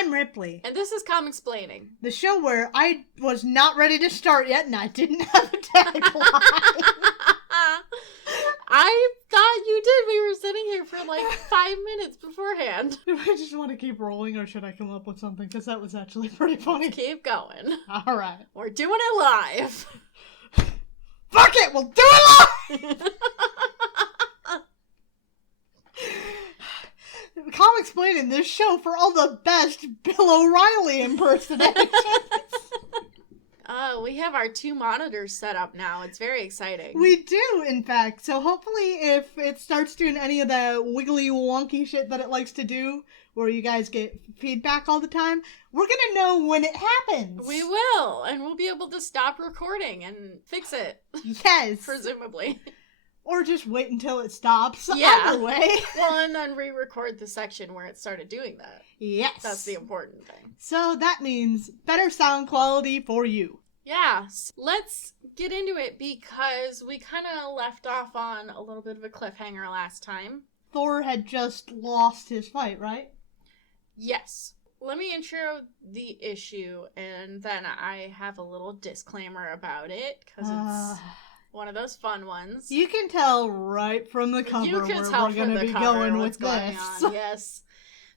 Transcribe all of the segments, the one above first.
I'm Ripley. And this is Comicsplaining. The show where I was not ready to start yet and I didn't have a tagline. I thought you did. We were sitting here for like 5 minutes beforehand. Do I just want to keep rolling or should I come up with something? Because that was actually pretty funny. Let's keep going. Alright. We're doing it live. Fuck it! We'll do it live! Comicsplaining, this show for all the best Bill O'Reilly impersonations. We have our 2 monitors set up now. It's very exciting. We do, in fact. So hopefully if it starts doing any of the wiggly wonky shit that it likes to do, where you guys get feedback all the time, we're gonna know when it happens. We will, and we'll be able to stop recording and fix it. Yes. Presumably. Or just wait until it stops. Yeah. Either way. Well, and then re-record the section where it started doing that. Yes. That's the important thing. So that means better sound quality for you. Yeah, let's get into it because we kind of left off on a little bit of a cliffhanger last time. Thor had just lost his fight, right? Yes. Let me intro the issue, and then I have a little disclaimer about it, because it's one of those fun ones. You can tell right from the cover where we're going to be going with this. Yes.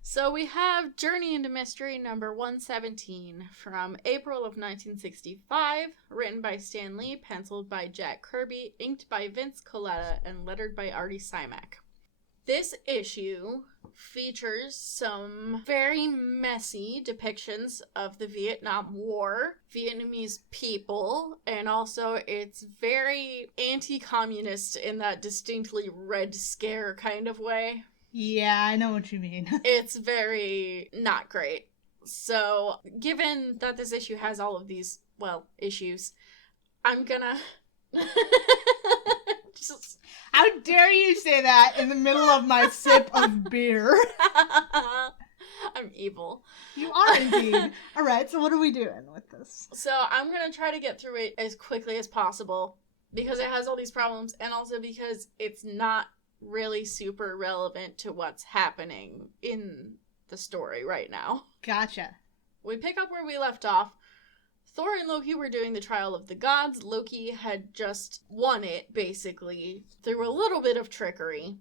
So we have Journey into Mystery number 117 from April of 1965, written by Stan Lee, penciled by Jack Kirby, inked by Vince Colletta, and lettered by Artie Simek. This issue features some very messy depictions of the Vietnam War, Vietnamese people, and also it's very anti-communist in that distinctly Red Scare kind of way. Yeah, I know what you mean. It's very not great. So, given that this issue has all of these, issues, I'm gonna... just... How dare you say that in the middle of my sip of beer? I'm evil. You are indeed. Alright, so what are we doing with this? So, I'm gonna try to get through it as quickly as possible, because it has all these problems, and also because it's not really super relevant to what's happening in the story right now. Gotcha. We pick up where we left off. Thor and Loki were doing the trial of the gods. Loki had just won it, basically, through a little bit of trickery.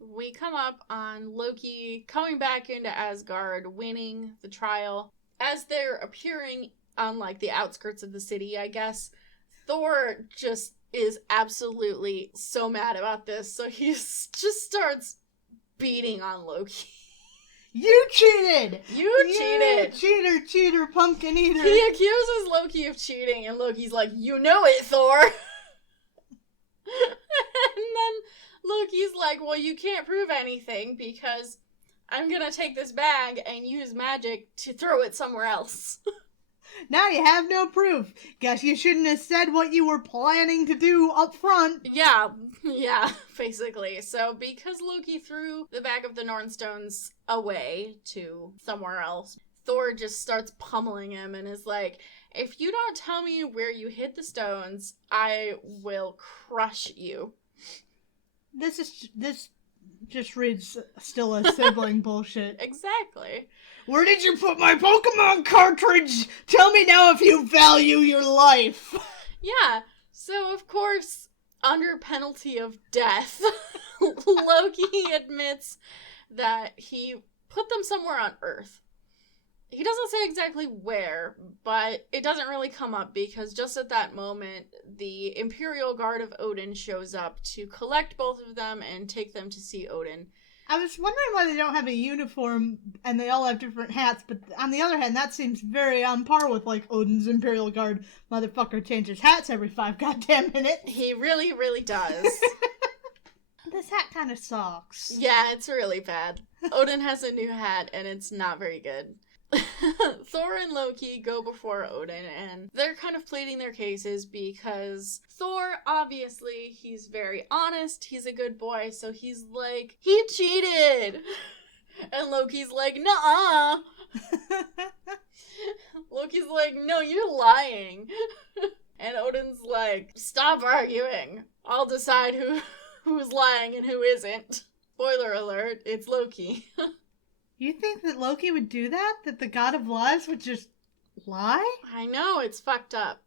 We come up on Loki coming back into Asgard, winning the trial. As they're appearing on, the outskirts of the city, I guess, Thor just is absolutely so mad about this, so he just starts beating on Loki. You cheated! You cheated! Cheater, pumpkin eater! He accuses Loki of cheating, and Loki's like, you know it, Thor! And then Loki's like, well, you can't prove anything, because I'm gonna take this bag and use magic to throw it somewhere else. Now you have no proof. Guess you shouldn't have said what you were planning to do up front. Yeah, basically. So because Loki threw the bag of the Nornstones away to somewhere else, Thor just starts pummeling him and is like, if you don't tell me where you hid the stones, I will crush you. This just reads still a sibling bullshit. Exactly. Where did you put my Pokemon cartridge? Tell me now if you value your life. Yeah, so of course, under penalty of death, Loki admits that he put them somewhere on Earth. He doesn't say exactly where, but it doesn't really come up because just at that moment, the Imperial Guard of Odin shows up to collect both of them and take them to see Odin. I was wondering why they don't have a uniform and they all have different hats, but on the other hand, that seems very on par with, Odin's Imperial Guard. Motherfucker changes hats every 5 goddamn minutes. He really, really does. This hat kind of sucks. Yeah, it's really bad. Odin has a new hat, and it's not very good. Thor and Loki go before Odin, and they're kind of pleading their cases because Thor, obviously, he's very honest, he's a good boy, so he's like, he cheated! And Loki's like, nuh-uh! Loki's like, no, you're lying! And Odin's like, stop arguing, I'll decide who's lying and who isn't. Spoiler alert, it's Loki. You think that Loki would do that? That the god of lies would just lie? I know, it's fucked up.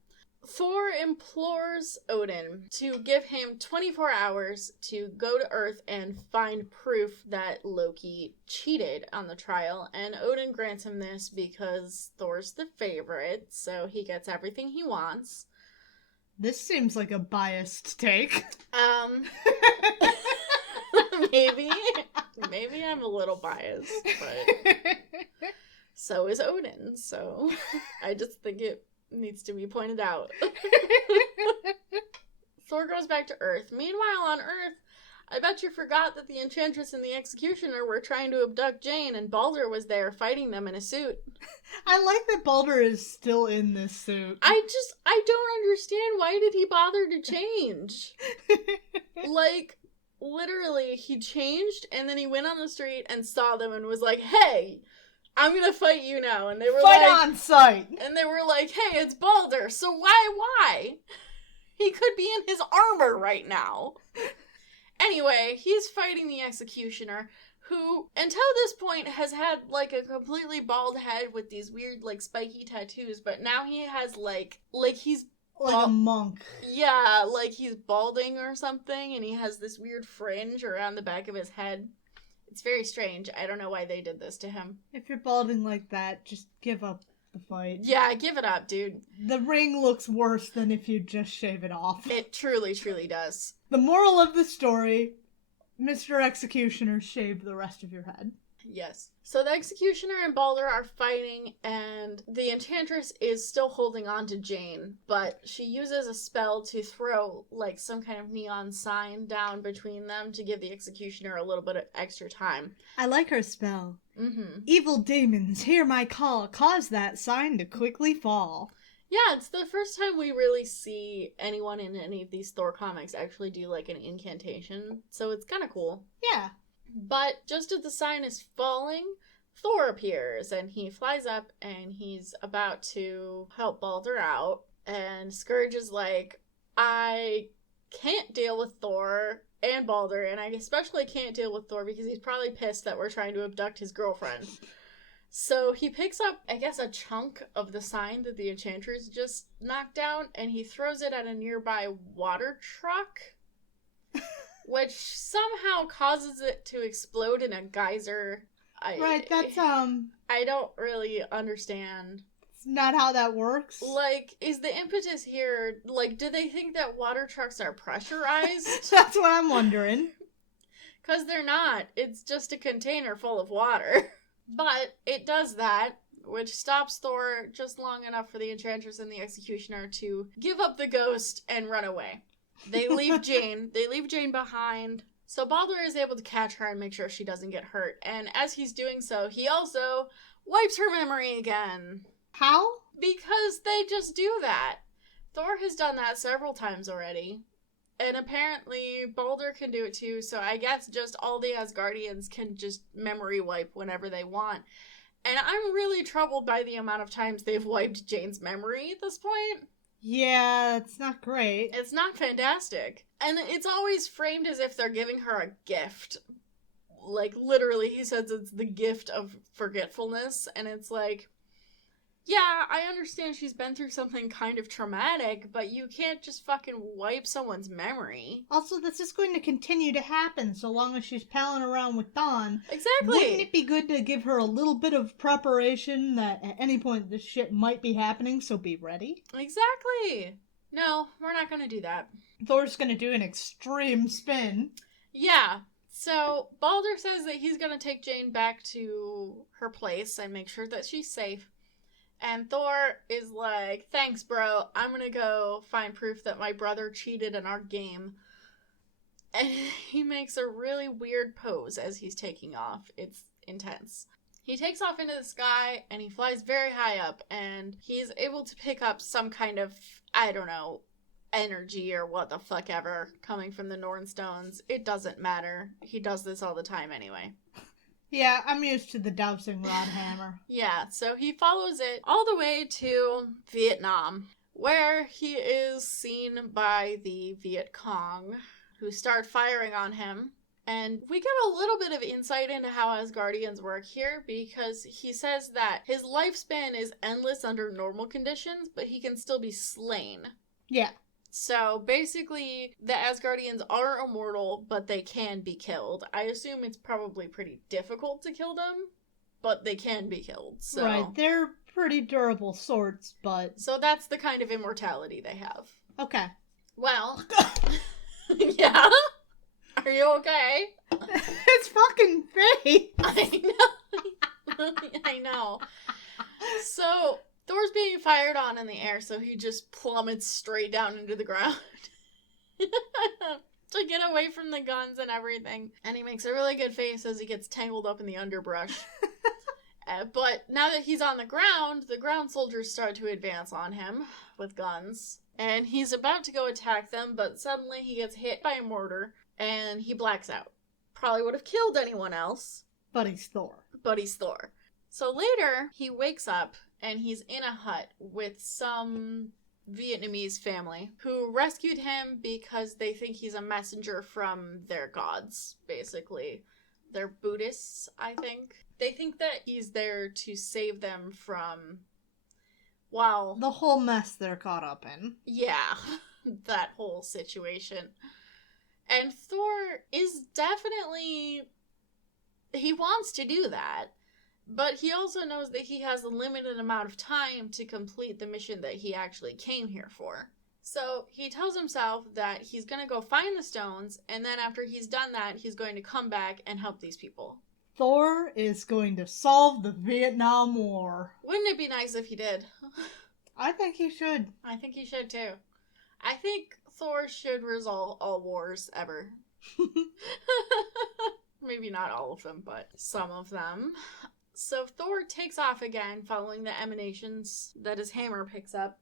Thor implores Odin to give him 24 hours to go to Earth and find proof that Loki cheated on the trial, and Odin grants him this because Thor's the favorite, so he gets everything he wants. This seems like a biased take. Maybe I'm a little biased, but so is Odin, so I just think it needs to be pointed out. Thor goes back to Earth. Meanwhile, on Earth, I bet you forgot that the Enchantress and the Executioner were trying to abduct Jane, and Balder was there fighting them in a suit. I like that Balder is still in this suit. I don't understand, why did he bother to change? Like, literally, he changed, and then he went on the street and saw them and was like, hey, I'm gonna fight you now. And they were Fight like, on sight. And they were like, hey, it's Balder, so why? He could be in his armor right now. Anyway, he's fighting the Executioner, who, until this point, has had, like, a completely bald head with these weird, like, spiky tattoos, but now he has, like he's... Like a monk. Yeah, like he's balding or something, and he has this weird fringe around the back of his head. It's very strange. I don't know why they did this to him. If you're balding like that, just give up the fight. Yeah, give it up, dude. The ring looks worse than if you just shave it off. It truly, truly does. The moral of the story, Mr. Executioner, shave the rest of your head. Yes. So the Executioner and Balder are fighting, and the Enchantress is still holding on to Jane, but she uses a spell to throw, like, some kind of neon sign down between them to give the Executioner a little bit of extra time. I like her spell. Mm-hmm. Evil demons, hear my call. Cause that sign to quickly fall. Yeah, it's the first time we really see anyone in any of these Thor comics actually do, like, an incantation, so it's kind of cool. Yeah. But just as the sign is falling, Thor appears, and he flies up, and he's about to help Balder out, and Scourge is like, I can't deal with Thor and Balder, and I especially can't deal with Thor because he's probably pissed that we're trying to abduct his girlfriend. So he picks up, I guess, a chunk of the sign that the Enchantress just knocked down, and he throws it at a nearby water truck, which somehow causes it to explode in a geyser. Right, that's, I don't really understand. It's not how that works. Like, is the impetus here, like, do they think that water trucks are pressurized? That's what I'm wondering. Because they're not. It's just a container full of water. But it does that, which stops Thor just long enough for the Enchantress and the Executioner to give up the ghost and run away. They leave Jane. They leave Jane behind. So Balder is able to catch her and make sure she doesn't get hurt. And as he's doing so, he also wipes her memory again. How? Because they just do that. Thor has done that several times already. And apparently Balder can do it too, so I guess just all the Asgardians can just memory wipe whenever they want. And I'm really troubled by the amount of times they've wiped Jane's memory at this point. Yeah, it's not great. It's not fantastic. And it's always framed as if they're giving her a gift. Like, literally, he says it's the gift of forgetfulness, and it's like, yeah, I understand she's been through something kind of traumatic, but you can't just fucking wipe someone's memory. Also, this is going to continue to happen so long as she's palling around with Dawn. Exactly. Wouldn't it be good to give her a little bit of preparation that at any point this shit might be happening, so be ready? Exactly. No, we're not going to do that. Thor's going to do an extreme spin. Yeah. So, Balder says that he's going to take Jane back to her place and make sure that she's safe. And Thor is like, thanks, bro. I'm gonna go find proof that my brother cheated in our game. And he makes a really weird pose as he's taking off. It's intense. He takes off into the sky, and he flies very high up, and he's able to pick up some kind of, I don't know, energy or what the fuck ever coming from the Norn Stones. It doesn't matter. He does this all the time anyway. Yeah, I'm used to the dowsing rod hammer. Yeah, so he follows it all the way to Vietnam, where he is seen by the Viet Cong, who start firing on him. And we get a little bit of insight into how Asgardians work here, because he says that his lifespan is endless under normal conditions, but he can still be slain. Yeah. So basically, the Asgardians are immortal, but they can be killed. I assume it's probably pretty difficult to kill them, but they can be killed. So. Right, they're pretty durable sorts, but... So that's the kind of immortality they have. Okay. Well, yeah? Are you okay? It's fucking fake. I know. I know. So, Thor's being fired on in the air, so he just plummets straight down into the ground. To get away from the guns and everything. And he makes a really good face as he gets tangled up in the underbrush. But now that he's on the ground soldiers start to advance on him with guns. And he's about to go attack them, but suddenly he gets hit by a mortar. And he blacks out. Probably would have killed anyone else. But he's Thor. So later, he wakes up and he's in a hut with some Vietnamese family who rescued him because they think he's a messenger from their gods, basically. They're Buddhists, I think. They think that he's there to save them from, well... the whole mess they're caught up in. Yeah, that whole situation. And Thor is definitely... he wants to do that. But he also knows that he has a limited amount of time to complete the mission that he actually came here for. So he tells himself that he's going to go find the stones, and then after he's done that, he's going to come back and help these people. Thor is going to solve the Vietnam War. Wouldn't it be nice if he did? I think he should. I think he should too. I think Thor should resolve all wars ever. Maybe not all of them, but some of them. So Thor takes off again, following the emanations that his hammer picks up.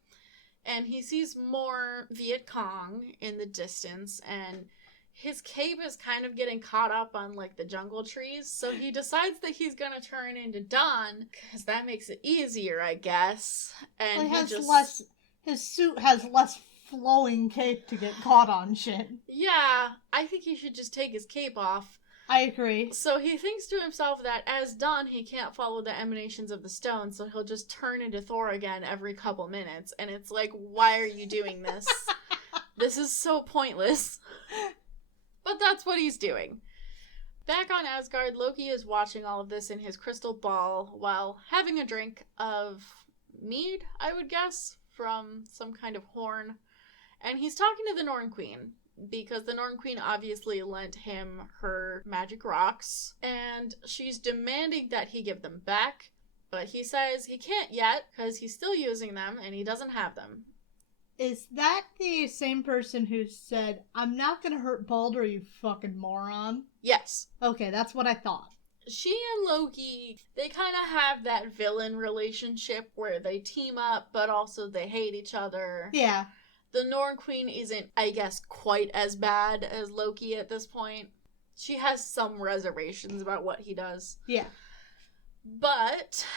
And he sees more Viet Cong in the distance, and his cape is kind of getting caught up on, like, the jungle trees. So he decides that he's gonna turn into Dawn, because that makes it easier, I guess. And his suit has less flowing cape to get caught on shit. Yeah, I think he should just take his cape off. I agree. So he thinks to himself that as Dawn, he can't follow the emanations of the stone, so he'll just turn into Thor again every couple minutes. And it's like, why are you doing this? This is so pointless. But that's what he's doing. Back on Asgard, Loki is watching all of this in his crystal ball while having a drink of mead, I would guess, from some kind of horn. And he's talking to the Norn Queen, because the Norn Queen obviously lent him her magic rocks, and she's demanding that he give them back, but he says he can't yet, because he's still using them, and he doesn't have them. Is that the same person who said, "I'm not gonna hurt Baldur, you fucking moron"? Yes. Okay, that's what I thought. She and Loki, they kind of have that villain relationship where they team up, but also they hate each other. Yeah. The Norn Queen isn't, I guess, quite as bad as Loki at this point. She has some reservations about what he does. Yeah. But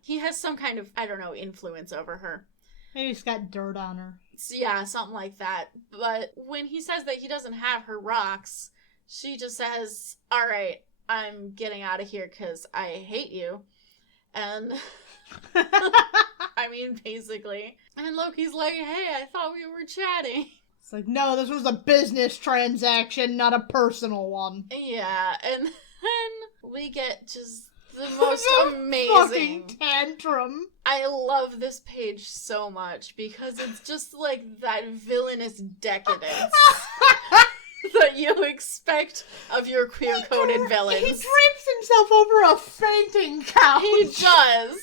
he has some kind of, I don't know, influence over her. Maybe he's got dirt on her. Yeah, something like that. But when he says that he doesn't have her rocks, she just says, "All right, I'm getting out of here because I hate you." And... I mean, basically. And Loki's like, "Hey, I thought we were chatting." It's like, no, this was a business transaction, not a personal one. Yeah, and then we get just the most amazing fucking tantrum. I love this page so much because it's just like that villainous decadence that you expect of your queer-coded villains. He drapes himself over a fainting couch. He does.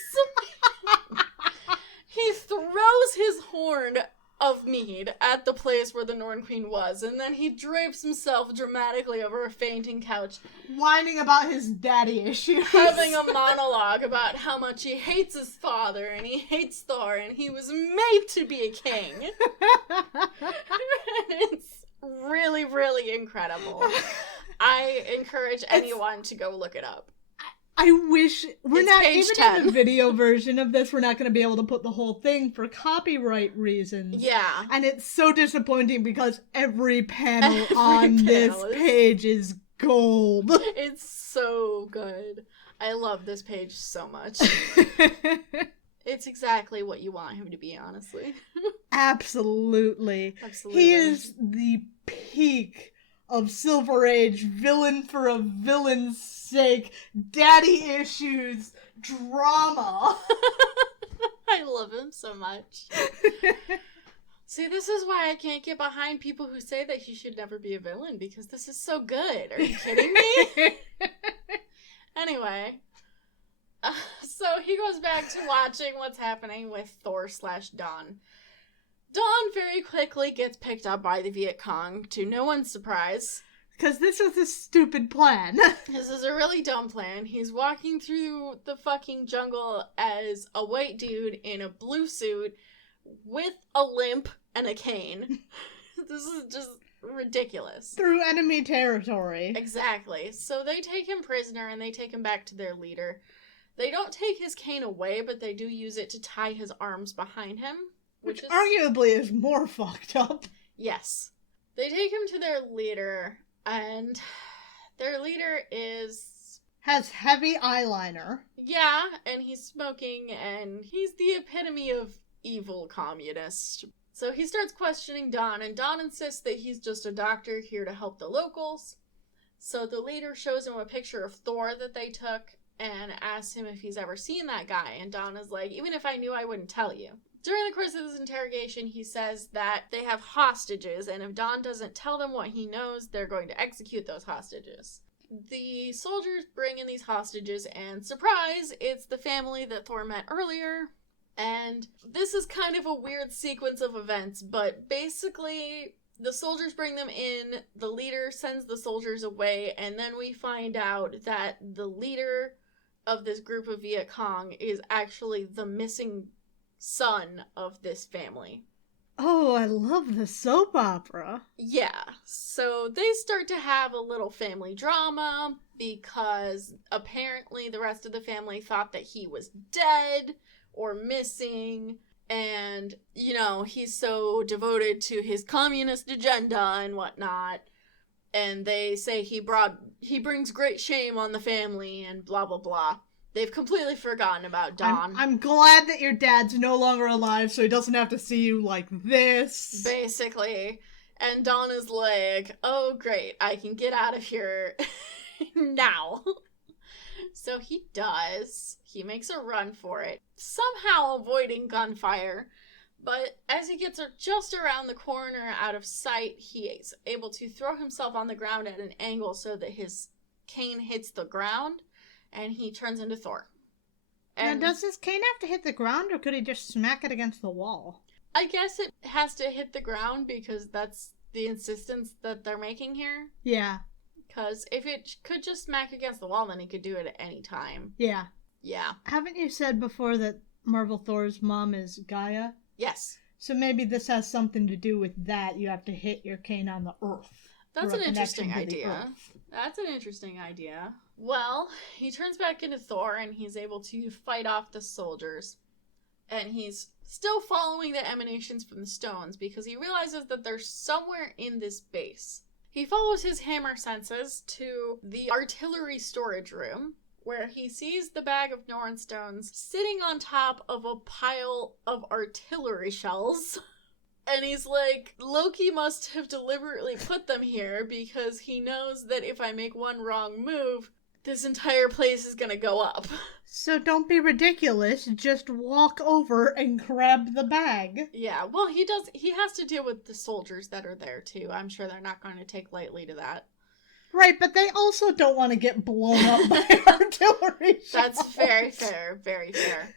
He throws his horn of mead at the place where the Norn Queen was, and then he drapes himself dramatically over a fainting couch, whining about his daddy issues, having a monologue about how much he hates his father, and he hates Thor, and he was made to be a king. It's really, really incredible. I encourage anyone to go look it up. I wish we're It's not page even 10. in the video version of this. We're not going to be able to put the whole thing for copyright reasons. Yeah. And it's so disappointing because every panel on this page is gold. It's so good. I love this page so much. It's exactly what you want him to be, honestly. Absolutely. Absolutely. He is the peak of Silver Age villain for a villain's sake, daddy issues, drama. I love him so much. See, this is why I can't get behind people who say that he should never be a villain, because this is so good. Are you kidding me? Anyway, so he goes back to watching what's happening with Thor/Dawn. Dawn very quickly gets picked up by the Viet Cong, to no one's surprise. Because this was a stupid plan. This is a really dumb plan. He's walking through the fucking jungle as a white dude in a blue suit with a limp and a cane. This is just ridiculous. Through enemy territory. Exactly. So they take him prisoner and they take him back to their leader. They don't take his cane away, but they do use it to tie his arms behind him. Which arguably is more fucked up. Yes. They take him to their leader, and their leader has heavy eyeliner. Yeah, and he's smoking, and he's the epitome of evil communist. So he starts questioning Dawn, and Dawn insists that he's just a doctor here to help the locals. So the leader shows him a picture of Thor that they took and asks him if he's ever seen that guy. And Dawn is like, even if I knew, I wouldn't tell you. During the course of this interrogation, he says that they have hostages, and if Dawn doesn't tell them what he knows, they're going to execute those hostages. The soldiers bring in these hostages, and surprise, it's the family that Thor met earlier. And this is kind of a weird sequence of events, but basically, the soldiers bring them in, the leader sends the soldiers away, and then we find out that the leader of this group of Viet Cong is actually the missing son of this family. Oh, I love the soap opera. Yeah, so they start to have a little family drama because apparently the rest of the family thought that he was dead or missing, and, you know, he's so devoted to his communist agenda and whatnot, and they say he brings great shame on the family and blah blah blah. They've completely forgotten about Dawn. I'm glad that your dad's no longer alive so he doesn't have to see you like this. Basically. And Dawn is like, oh great, I can get out of here now. So he does. He makes a run for it, somehow avoiding gunfire. But as he gets just around the corner out of sight, he is able to throw himself on the ground at an angle so that his cane hits the ground. And he turns into Thor. And now, does his cane have to hit the ground, or could he just smack it against the wall? I guess it has to hit the ground because that's the insistence that they're making here. Yeah. Because if it could just smack against the wall, then he could do it at any time. Yeah. Yeah. Haven't you said before that Marvel Thor's mom is Gaia? Yes. So maybe this has something to do with that. You have to hit your cane on the earth. That's an interesting idea. That's an interesting idea. Well, he turns back into Thor and he's able to fight off the soldiers. And he's still following the emanations from the stones because he realizes that they're somewhere in this base. He follows his hammer senses to the artillery storage room, where he sees the bag of Norn stones sitting on top of a pile of artillery shells. And he's like, Loki must have deliberately put them here because he knows that if I make one wrong move, this entire place is gonna go up. So don't be ridiculous, just walk over and grab the bag. Yeah, well, he has to deal with the soldiers that are there too. I'm sure they're not going to take lightly to that. Right, but they also don't want to get blown up by artillery shells. That's very fair, very fair.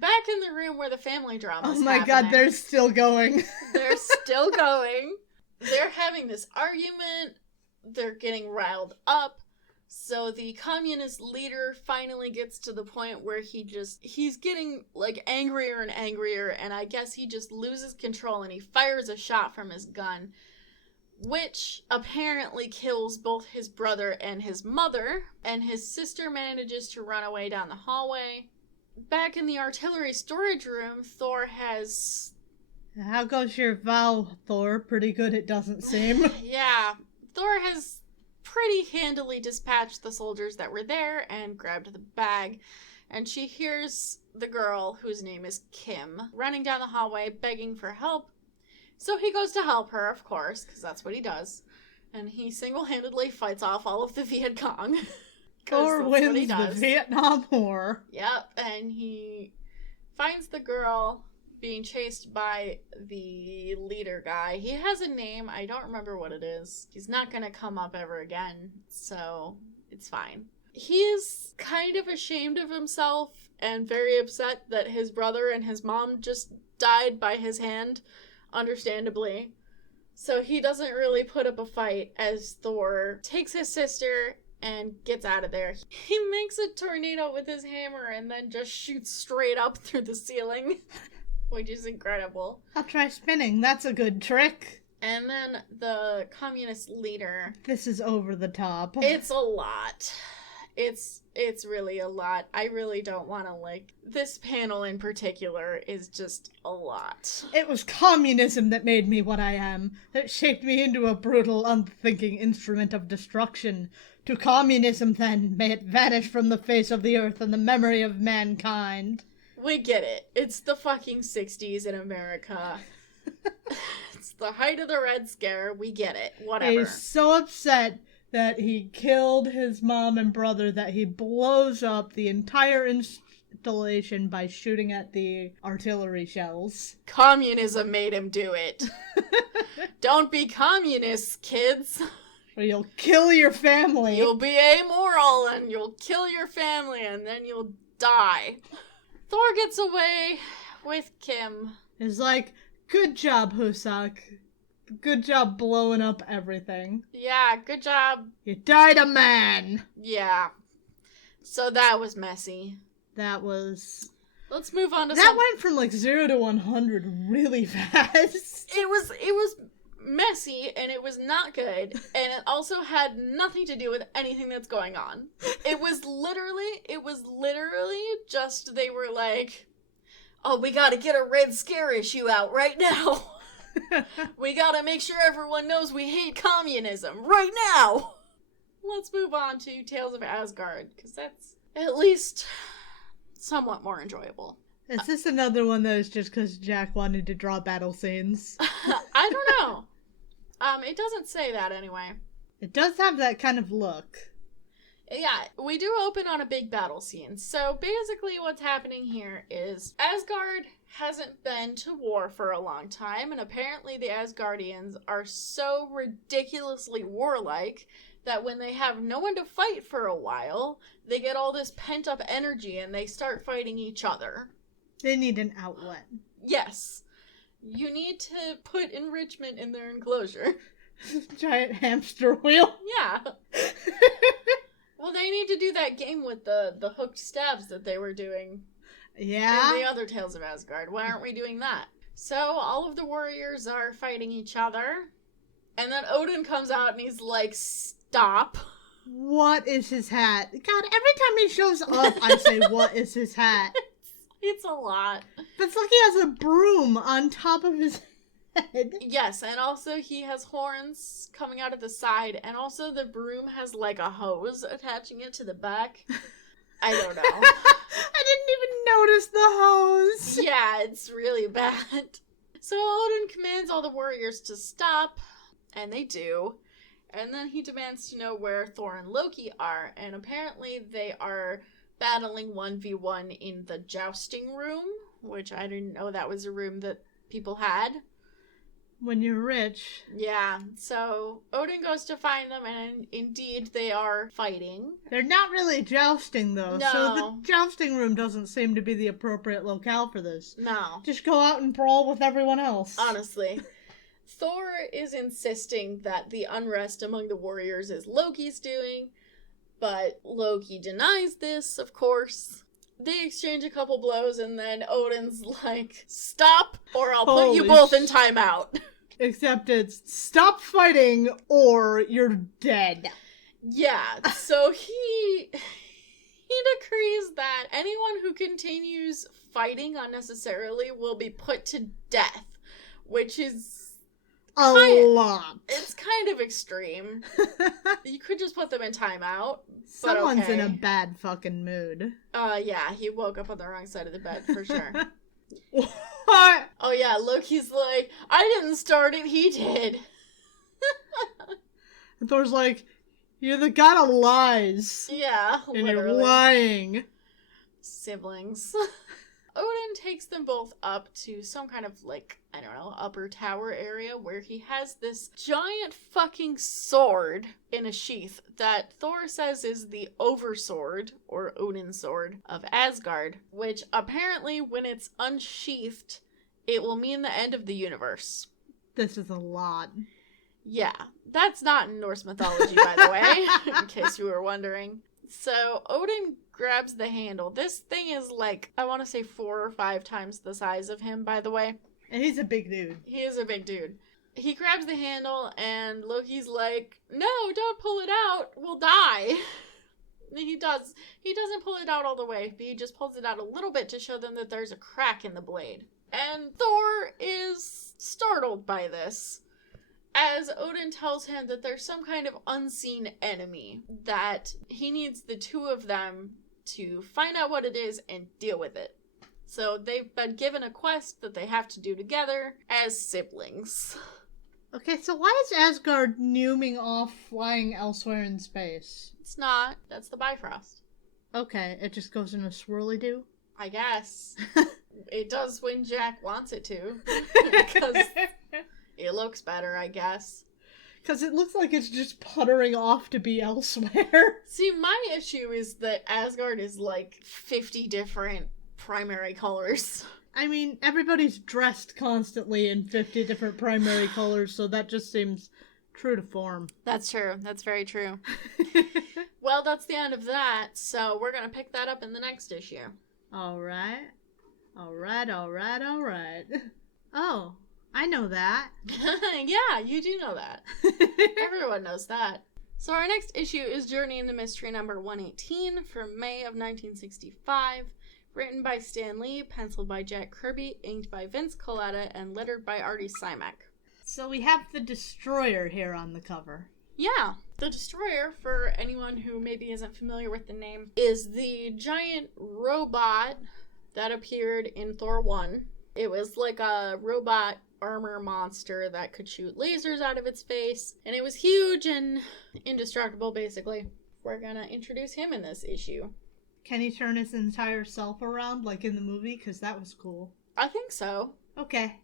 Back in the room where the family drama is Oh my happening, god, they're still going. They're still going. They're having this argument. They're getting riled up. So the communist leader finally gets to the point where he's getting like angrier and angrier, and I guess he just loses control and he fires a shot from his gun, which apparently kills both his brother and his mother, and his sister manages to run away down the hallway. Back in the artillery storage room, Thor has... How goes your vow, Thor? Pretty good, it doesn't seem. Yeah, Thor has pretty handily dispatched the soldiers that were there and grabbed the bag. And she hears the girl, whose name is Kim, running down the hallway begging for help. So he goes to help her, of course, because that's what he does. And he single-handedly fights off all of the Viet Cong. Thor wins the Vietnam War. Yep, and he finds the girl being chased by the leader guy. He has a name. I don't remember what it is. He's not going to come up ever again, so it's fine. He's kind of ashamed of himself and very upset that his brother and his mom just died by his hand, understandably. So he doesn't really put up a fight as Thor takes his sister and gets out of there. He makes a tornado with his hammer and then just shoots straight up through the ceiling, which is incredible. I'll try spinning. That's a good trick. And then the communist leader. This is over the top. It's a lot. It's really a lot. I really don't want to, this panel in particular is just a lot. It was communism that made me what I am, that shaped me into a brutal, unthinking instrument of destruction. To communism, then, may it vanish from the face of the earth and the memory of mankind. We get it. It's the fucking 60s in America. It's the height of the Red Scare. We get it. Whatever. He's so upset that he killed his mom and brother that he blows up the entire installation by shooting at the artillery shells. Communism made him do it. Don't be communists, kids. Or you'll kill your family. You'll be amoral and you'll kill your family and then you'll die. Thor gets away with Kim. It's like, good job, Husak. Good job blowing up everything. Yeah, good job. You died a man. Yeah. So that was messy. That was... Let's move on to that went from 0 to 100 really fast. It was messy and it was not good, and it also had nothing to do with anything that's going on. It was literally just, they were like, oh, we gotta get a Red Scare issue out right now. We gotta make sure everyone knows we hate communism right now. Let's move on to Tales of Asgard, because that's at least somewhat more enjoyable. Is this another one that is just because Jack wanted to draw battle scenes? I don't know. It doesn't say that anyway. It does have that kind of look. Yeah, we do open on a big battle scene. So basically what's happening here is Asgard hasn't been to war for a long time, and apparently the Asgardians are so ridiculously warlike that when they have no one to fight for a while, they get all this pent-up energy and they start fighting each other. They need an outlet. Yes. You need to put enrichment in their enclosure. Giant hamster wheel. Yeah. Well, they need to do that game with the hooked stabs that they were doing. Yeah. In the other Tales of Asgard. Why aren't we doing that? So, all of the warriors are fighting each other. And then Odin comes out and he's like, stop. What is his hat? God, every time he shows up, I say, what is his hat? It's a lot. But it's like he has a broom on top of his head. Yes, and also he has horns coming out of the side, and also the broom has like a hose attaching it to the back. I don't know. I didn't even notice the hose. Yeah, it's really bad. So Odin commands all the warriors to stop, and they do. And then he demands to know where Thor and Loki are, and apparently they are battling 1v1 in the jousting room, which I didn't know that was a room that people had. When you're rich. Yeah, so Odin goes to find them, and indeed they are fighting. They're not really jousting, though. No. So the jousting room doesn't seem to be the appropriate locale for this. No. Just go out and brawl with everyone else. Honestly. Thor is insisting that the unrest among the warriors is Loki's doing, but Loki denies this, of course. They exchange a couple blows, and then Odin's like, stop, or I'll put you both in timeout. Except it's, stop fighting, or you're dead. Yeah, so he decrees that anyone who continues fighting unnecessarily will be put to death, which is lot. It's kind of extreme. You could just put them in timeout. Someone's okay. in a bad fucking mood. Yeah, he woke up on the wrong side of the bed for sure. What? Oh yeah, Loki's like, I didn't start it, he did. And Thor's like, you're the god of lies. Yeah, And literally. you're lying. Siblings. Odin takes them both up to some kind of, like, I don't know, upper tower area where he has this giant fucking sword in a sheath that Thor says is the Oversword, or Odin's sword, of Asgard, which apparently when it's unsheathed, it will mean the end of the universe. This is a lot. Yeah, that's not in Norse mythology, by the way, in case you were wondering. So Odin grabs the handle. This thing is like, I want to say 4 or 5 times the size of him, by the way. And he's a big dude. He is a big dude. He grabs the handle and Loki's like, no, don't pull it out. We'll die. He does. He doesn't pull it out all the way, but he just pulls it out a little bit to show them that there's a crack in the blade. And Thor is startled by this, as Odin tells him that there's some kind of unseen enemy, that he needs the two of them to find out what it is and deal with it. So they've been given a quest that they have to do together as siblings. Okay, so why is Asgard numing off flying elsewhere in space? It's not. That's the Bifrost. Okay, it just goes in a swirly-doo? I guess. It does when Jack wants it to. Because it looks better, I guess. Because it looks like it's just puttering off to be elsewhere. See, my issue is that Asgard is like 50 different primary colors. I mean, everybody's dressed constantly in 50 different primary colors, so that just seems true to form. That's true. That's very true. Well, that's the end of that, so we're going to pick that up in the next issue. Alright. Oh, I know that. Yeah, you do know that. Everyone knows that. So our next issue is Journey into Mystery number 118 from May of 1965. Written by Stan Lee, penciled by Jack Kirby, inked by Vince Colletta, and lettered by Artie Simek. So we have the Destroyer here on the cover. Yeah, the Destroyer, for anyone who maybe isn't familiar with the name, is the giant robot that appeared in Thor 1. It was like a robot armor monster that could shoot lasers out of its face, and it was huge and indestructible, basically. We're gonna introduce him in this issue. Can he turn his entire self around like in the movie? Because that was cool. I think so. Okay.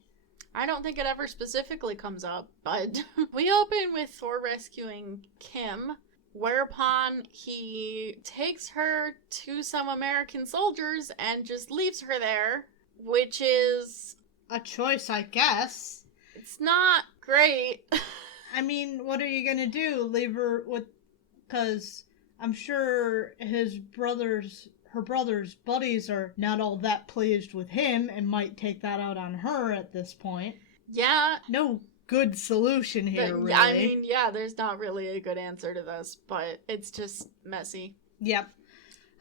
I don't think it ever specifically comes up, but we open with Thor rescuing Kim, whereupon he takes her to some American soldiers and just leaves her there, which is... a choice, I guess. It's not great. I mean, what are you gonna do? Leave her with... Because I'm sure her brother's buddies are not all that pleased with him and might take that out on her at this point. Yeah. No good solution here, really. I mean, yeah, there's not really a good answer to this, but it's just messy. Yep.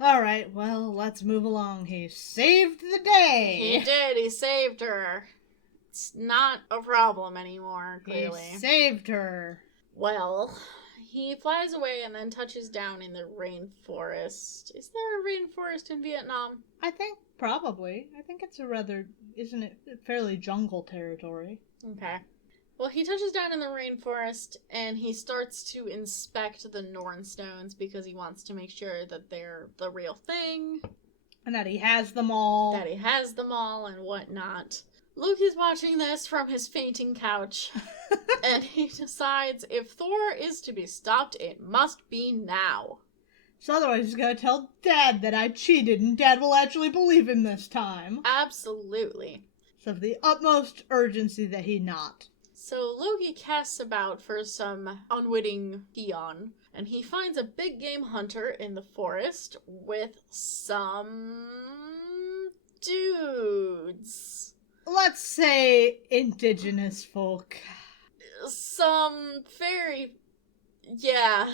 Alright, well, let's move along. He saved the day! He did, he saved her. It's not a problem anymore, clearly. He saved her. Well, he flies away and then touches down in the rainforest. Is there a rainforest in Vietnam? I think probably. I think it's a rather, isn't it, fairly jungle territory. Okay. Well, he touches down in the rainforest and he starts to inspect the Norn stones because he wants to make sure that they're the real thing. And that he has them all. That he has them all and whatnot. Loki's watching this from his fainting couch, and he decides if Thor is to be stopped, it must be now. So otherwise he's gonna tell Dad that I cheated, and Dad will actually believe him this time. Absolutely. So of the utmost urgency that he not. So Loki casts about for some unwitting peon, and he finds a big game hunter in the forest with some dudes. Let's say indigenous folk. Some very... yeah.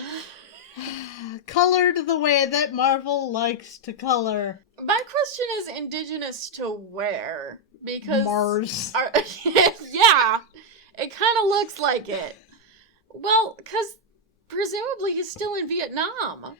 Colored the way that Marvel likes to color. My question is indigenous to where? Because... Mars. Yeah! It kind of looks like it. Well, because presumably he's still in Vietnam.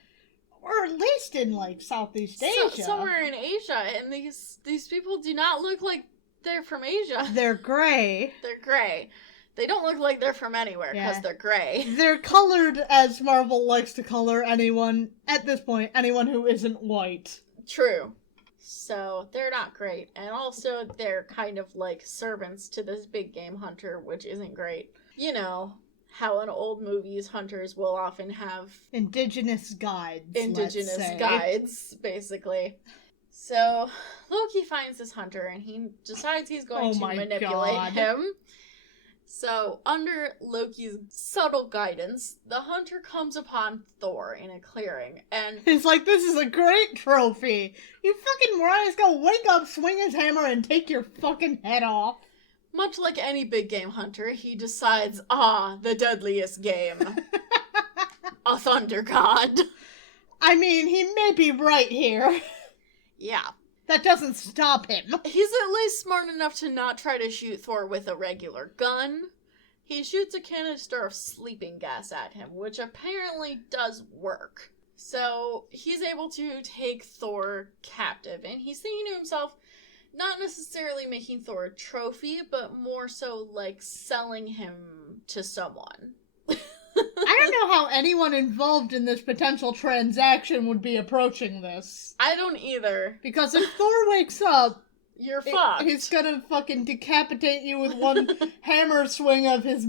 Or at least in, like, Southeast Asia. Somewhere in Asia, and these people do not look like they're from Asia. They're gray. They're gray. They don't look like they're from anywhere, because they're gray. They're colored as Marvel likes to color anyone, at this point, anyone who isn't white. True. So, they're not great. And also, they're kind of like servants to this big game hunter, which isn't great. You know how in old movies, hunters will often have indigenous guides, basically. So, Loki finds this hunter, and he decides he's going to manipulate him. So, under Loki's subtle guidance, the hunter comes upon Thor in a clearing, and he's like, this is a great trophy! You fucking moron is gonna wake up, swing his hammer, and take your fucking head off! Much like any big game hunter, he decides, the deadliest game. A thunder god. I mean, he may be right here. Yeah. That doesn't stop him. He's at least smart enough to not try to shoot Thor with a regular gun. He shoots a canister of sleeping gas at him, which apparently does work. So he's able to take Thor captive, and he's thinking to himself, not necessarily making Thor a trophy, but more so like selling him to someone. I don't know how anyone involved in this potential transaction would be approaching this. I don't either. Because if Thor wakes up, you're fucked. He's gonna fucking decapitate you with one hammer swing of his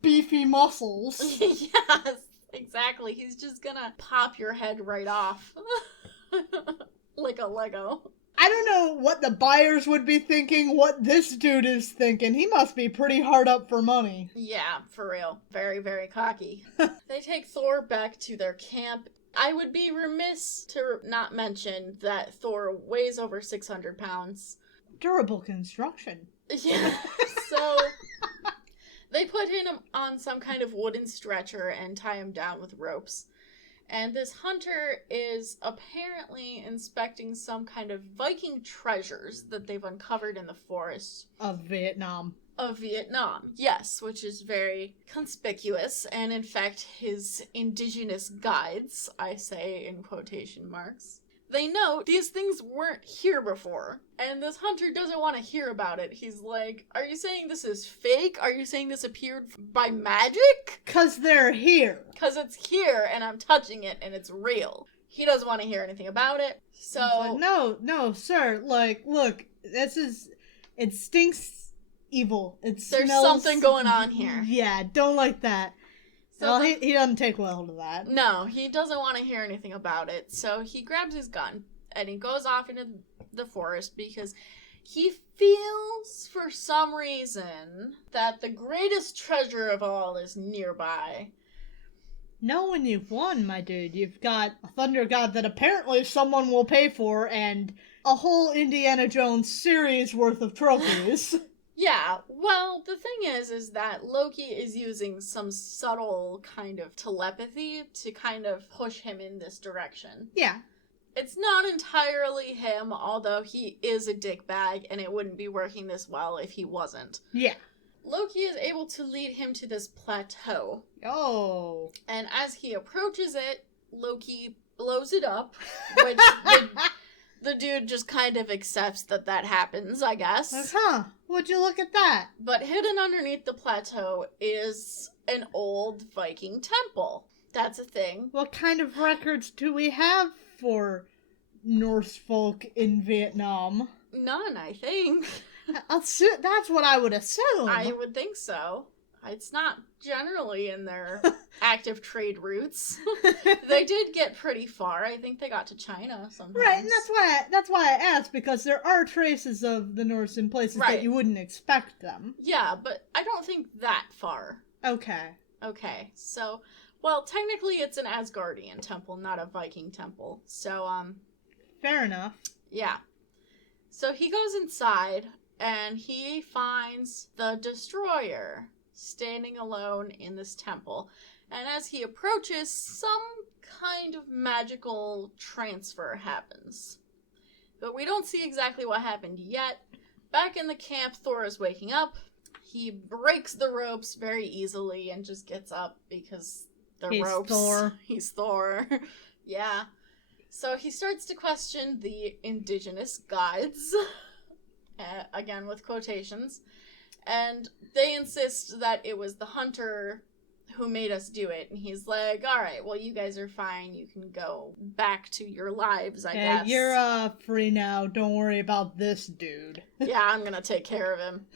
beefy muscles. Yes, exactly. He's just gonna pop your head right off. Like a Lego. I don't know what the buyers would be thinking, what this dude is thinking. He must be pretty hard up for money. Yeah, for real. Very, very cocky. They take Thor back to their camp. I would be remiss to not mention that Thor weighs over 600 pounds. Durable construction. Yeah, so they put him on some kind of wooden stretcher and tie him down with ropes. And this hunter is apparently inspecting some kind of Viking treasures that they've uncovered in the forest. Of Vietnam. Of Vietnam, yes, which is very conspicuous. And in fact, his indigenous guides, I say in quotation marks, they note these things weren't here before. And this hunter doesn't want to hear about it. He's like, are you saying this is fake? Are you saying this appeared by magic? 'Cause they're here. 'Cause it's here and I'm touching it and it's real. He doesn't want to hear anything about it. So like, no, sir. Like, look, it stinks evil. There's something going on here. Yeah, don't like that. So well, he doesn't take well to that. No, he doesn't want to hear anything about it. So he grabs his gun and he goes off into the forest because he feels, for some reason, that the greatest treasure of all is nearby. Know when you've won, my dude. You've got a thunder god that apparently someone will pay for and a whole Indiana Jones series worth of trophies. Yeah, well, the thing is that Loki is using some subtle kind of telepathy to kind of push him in this direction. Yeah. It's not entirely him, although he is a dickbag, and it wouldn't be working this well if he wasn't. Yeah. Loki is able to lead him to this plateau. Oh. And as he approaches it, Loki blows it up, which the dude just kind of accepts that happens, I guess. Huh. Would you look at that? But hidden underneath the plateau is an old Viking temple. That's a thing. What kind of records do we have for Norse folk in Vietnam? None, I think. That's what I would assume. I would think so. It's not generally in their active trade routes. They did get pretty far. I think they got to China sometimes. Right, and that's why I asked, because there are traces of the Norse in places that you wouldn't expect them. Yeah, but I don't think that far. Okay, so, well, technically it's an Asgardian temple, not a Viking temple. So, fair enough. Yeah. So he goes inside, and he finds the Destroyer standing alone in this temple. And as he approaches, some kind of magical transfer happens. But we don't see exactly what happened yet. Back in the camp, Thor is waking up. He breaks the ropes very easily and just gets up because the ropes. Thor. He's Thor. Yeah. So he starts to question the indigenous gods, again with quotations, and they insist that it was the hunter who made us do it. And he's like, all right, well, you guys are fine. You can go back to your lives, I guess. You're free now. Don't worry about this dude. Yeah, I'm gonna take care of him.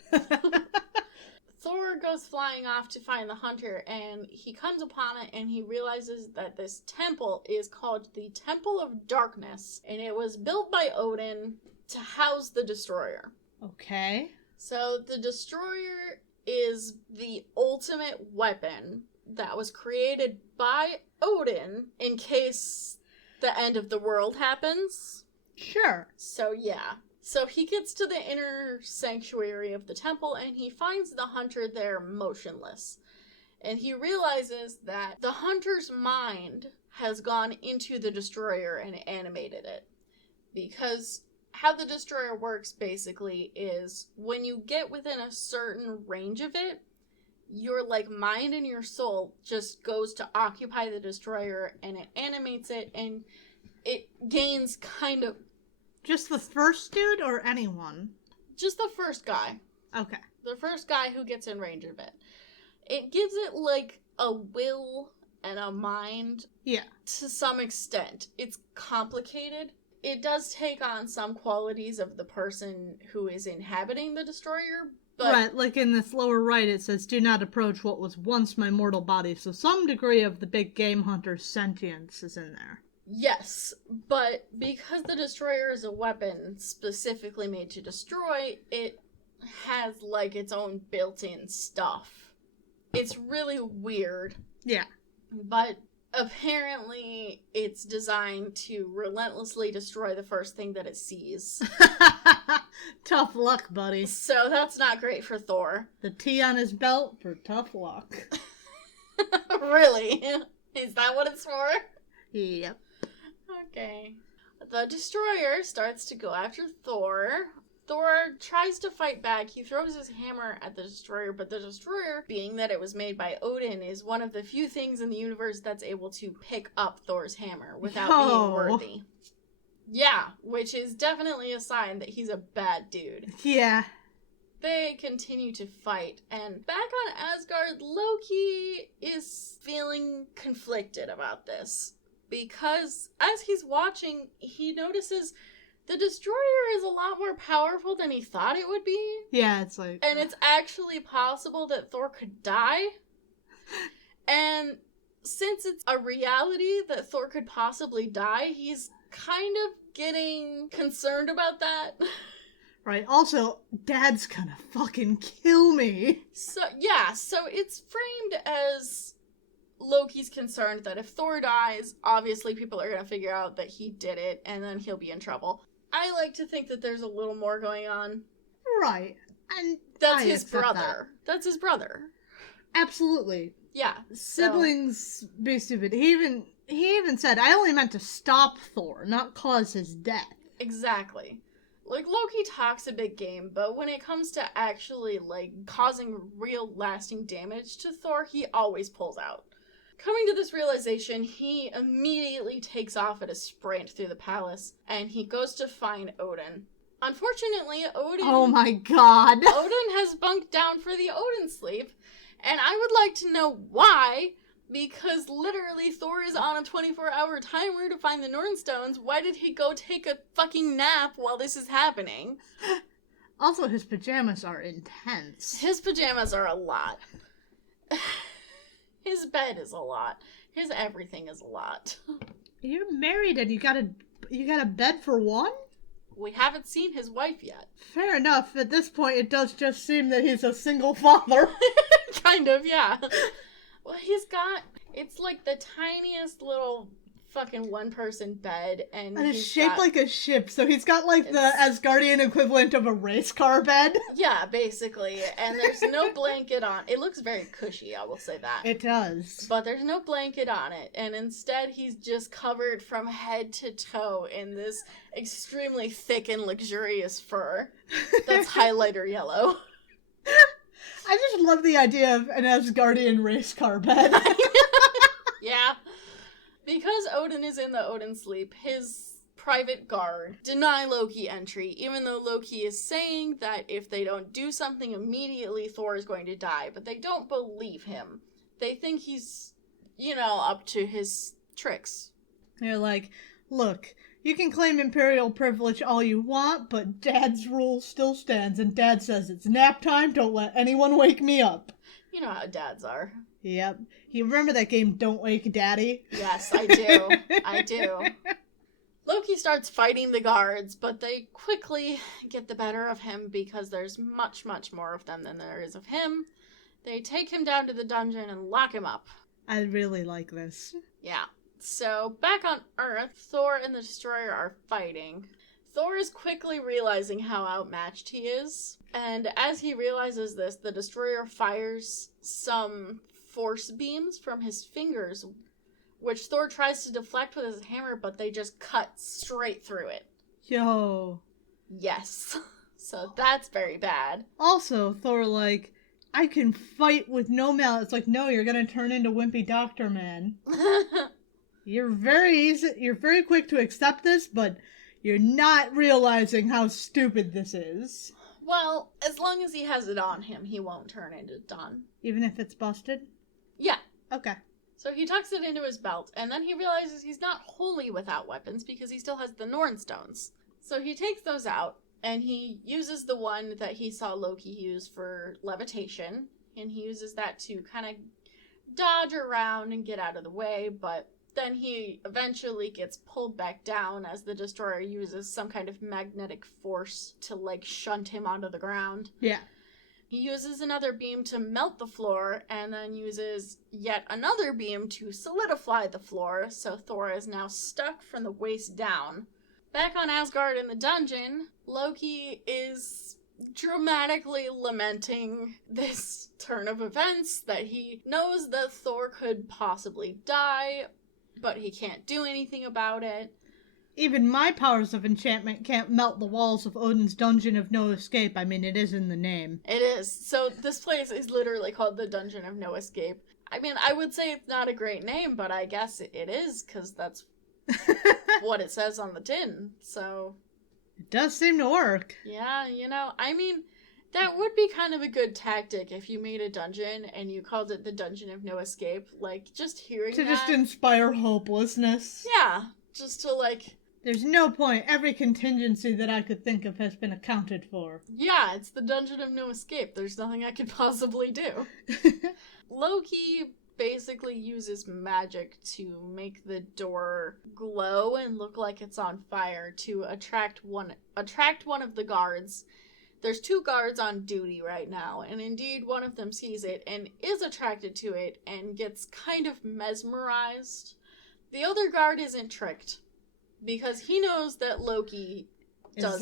Thor goes flying off to find the hunter, and he comes upon it, and he realizes that this temple is called the Temple of Darkness, and it was built by Odin to house the Destroyer. Okay. So the Destroyer is the ultimate weapon that was created by Odin in case the end of the world happens. Sure. So yeah. So he gets to the inner sanctuary of the temple, and he finds the hunter there motionless. And he realizes that the hunter's mind has gone into the Destroyer and animated it. Because how the Destroyer works, basically, is when you get within a certain range of it, your, mind and your soul just goes to occupy the Destroyer, and it animates it, and it gains kind of... Just the first dude or anyone? Just the first guy. Okay. The first guy who gets in range of it. It gives it, a will and a mind. Yeah. To some extent. It's complicated. It does take on some qualities of the person who is inhabiting the Destroyer, but... Right, like in this lower right it says, do not approach what was once my mortal body, so some degree of the big game hunter's sentience is in there. Yes, but because the Destroyer is a weapon specifically made to destroy, it has, its own built-in stuff. It's really weird. Yeah. But apparently it's designed to relentlessly destroy the first thing that it sees. Tough luck, buddy. So that's not great for Thor. The T on his belt for tough luck. Really? Is that what it's for? Yep. Okay. The Destroyer starts to go after Thor. Thor tries to fight back. He throws his hammer at the Destroyer, but the Destroyer, being that it was made by Odin, is one of the few things in the universe that's able to pick up Thor's hammer without being worthy. Yeah, which is definitely a sign that he's a bad dude. Yeah. They continue to fight, and back on Asgard, Loki is feeling conflicted about this. Because as he's watching, he notices the Destroyer is a lot more powerful than he thought it would be. Yeah, it's like... And it's actually possible that Thor could die. And since it's a reality that Thor could possibly die, he's kind of getting concerned about that. Right, also, Dad's gonna fucking kill me. So it's framed as... Loki's concerned that if Thor dies, obviously people are going to figure out that he did it, and then he'll be in trouble. I like to think that there's a little more going on. Right. And that's his brother. That's his brother. Absolutely. Yeah. Siblings be stupid. He even said, I only meant to stop Thor, not cause his death. Exactly. Loki talks a big game, but when it comes to actually, causing real lasting damage to Thor, he always pulls out. Coming to this realization, he immediately takes off at a sprint through the palace, and he goes to find Odin. Unfortunately, Odin... Oh my god! Odin has bunked down for the Odin sleep, and I would like to know why, because literally Thor is on a 24-hour timer to find the Nornstones. Why did he go take a fucking nap while this is happening? Also, his pajamas are intense. His pajamas are a lot. His bed is a lot. His everything is a lot. You're married and you got a bed for one? We haven't seen his wife yet. Fair enough. At this point, it does just seem that he's a single father. Kind of, yeah. Well, it's like the tiniest little fucking one-person bed, and it's shaped like a ship, so he's got the Asgardian equivalent of a race car bed. Yeah, basically, and there's no blanket on. It looks very cushy, I will say that. It does. But there's no blanket on it, and instead he's just covered from head to toe in this extremely thick and luxurious fur that's highlighter yellow. I just love the idea of an Asgardian race car bed. Yeah. Because Odin is in the Odin sleep, his private guard deny Loki entry, even though Loki is saying that if they don't do something immediately, Thor is going to die. But they don't believe him. They think he's, up to his tricks. They're like, look, you can claim imperial privilege all you want, but Dad's rule still stands, and Dad says it's nap time, don't let anyone wake me up. You know how dads are. Yep. You remember that game, Don't Wake Daddy? Yes, I do. I do. Loki starts fighting the guards, but they quickly get the better of him because there's much, much more of them than there is of him. They take him down to the dungeon and lock him up. I really like this. Yeah. So, back on Earth, Thor and the Destroyer are fighting. Thor is quickly realizing how outmatched he is, and as he realizes this, the Destroyer fires some force beams from his fingers, which Thor tries to deflect with his hammer, but they just cut straight through it. Yo. Yes. So that's very bad. Also, Thor like, I can fight with no mallet. It's like, no, you're gonna turn into Wimpy Doctor Man. You're very quick to accept this, but you're not realizing how stupid this is. Well, as long as he has it on him, he won't turn into Don. Even if it's busted? Yeah. Okay. So he tucks it into his belt, and then he realizes he's not wholly without weapons because he still has the Norn Stones. So he takes those out, and he uses the one that he saw Loki use for levitation, and he uses that to kind of dodge around and get out of the way, but then he eventually gets pulled back down as the Destroyer uses some kind of magnetic force to, shunt him onto the ground. Yeah. He uses another beam to melt the floor, and then uses yet another beam to solidify the floor, so Thor is now stuck from the waist down. Back on Asgard in the dungeon, Loki is dramatically lamenting this turn of events, that he knows that Thor could possibly die, but he can't do anything about it. Even my powers of enchantment can't melt the walls of Odin's Dungeon of No Escape. I mean, it is in the name. It is. So this place is literally called the Dungeon of No Escape. I mean, I would say it's not a great name, but I guess it is, because that's what it says on the tin. So it does seem to work. Yeah, I mean, that would be kind of a good tactic if you made a dungeon and you called it the Dungeon of No Escape. Just hearing that. To just inspire hopelessness. Yeah, just to There's no point. Every contingency that I could think of has been accounted for. Yeah, it's the Dungeon of No Escape. There's nothing I could possibly do. Loki basically uses magic to make the door glow and look like it's on fire to attract one of the guards. There's 2 guards on duty right now, and indeed one of them sees it and is attracted to it and gets kind of mesmerized. The other guard isn't tricked, because he knows that Loki is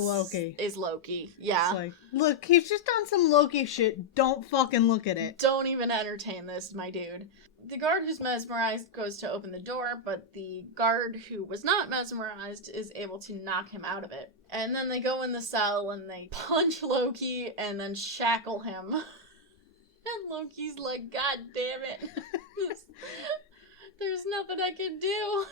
Loki. Yeah. It's look, he's just on some Loki shit. Don't fucking look at it. Don't even entertain this, my dude. The guard who's mesmerized goes to open the door, but the guard who was not mesmerized is able to knock him out of it. And then they go in the cell and they punch Loki and then shackle him. And Loki's like, God damn it. There's nothing I can do.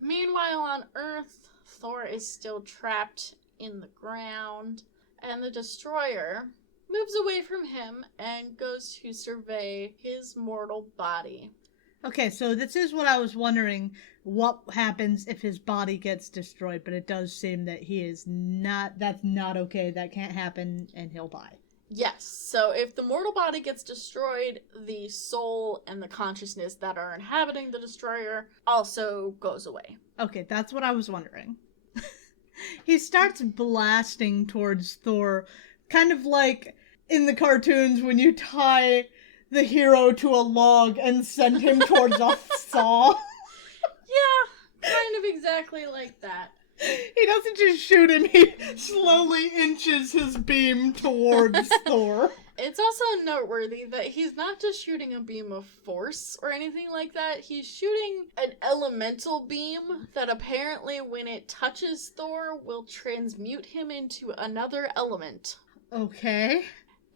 Meanwhile, on Earth, Thor is still trapped in the ground, and the Destroyer moves away from him and goes to survey his mortal body. Okay, so this is what I was wondering, what happens if his body gets destroyed, but it does seem that that's not okay, that can't happen, and he'll die. Yes, so if the mortal body gets destroyed, the soul and the consciousness that are inhabiting the Destroyer also goes away. Okay, that's what I was wondering. He starts blasting towards Thor, kind of like in the cartoons when you tie the hero to a log and send him towards a saw. Yeah, kind of exactly like that. He doesn't just shoot him, he slowly inches his beam towards Thor. It's also noteworthy that he's not just shooting a beam of force or anything like that. He's shooting an elemental beam that apparently when it touches Thor will transmute him into another element. Okay.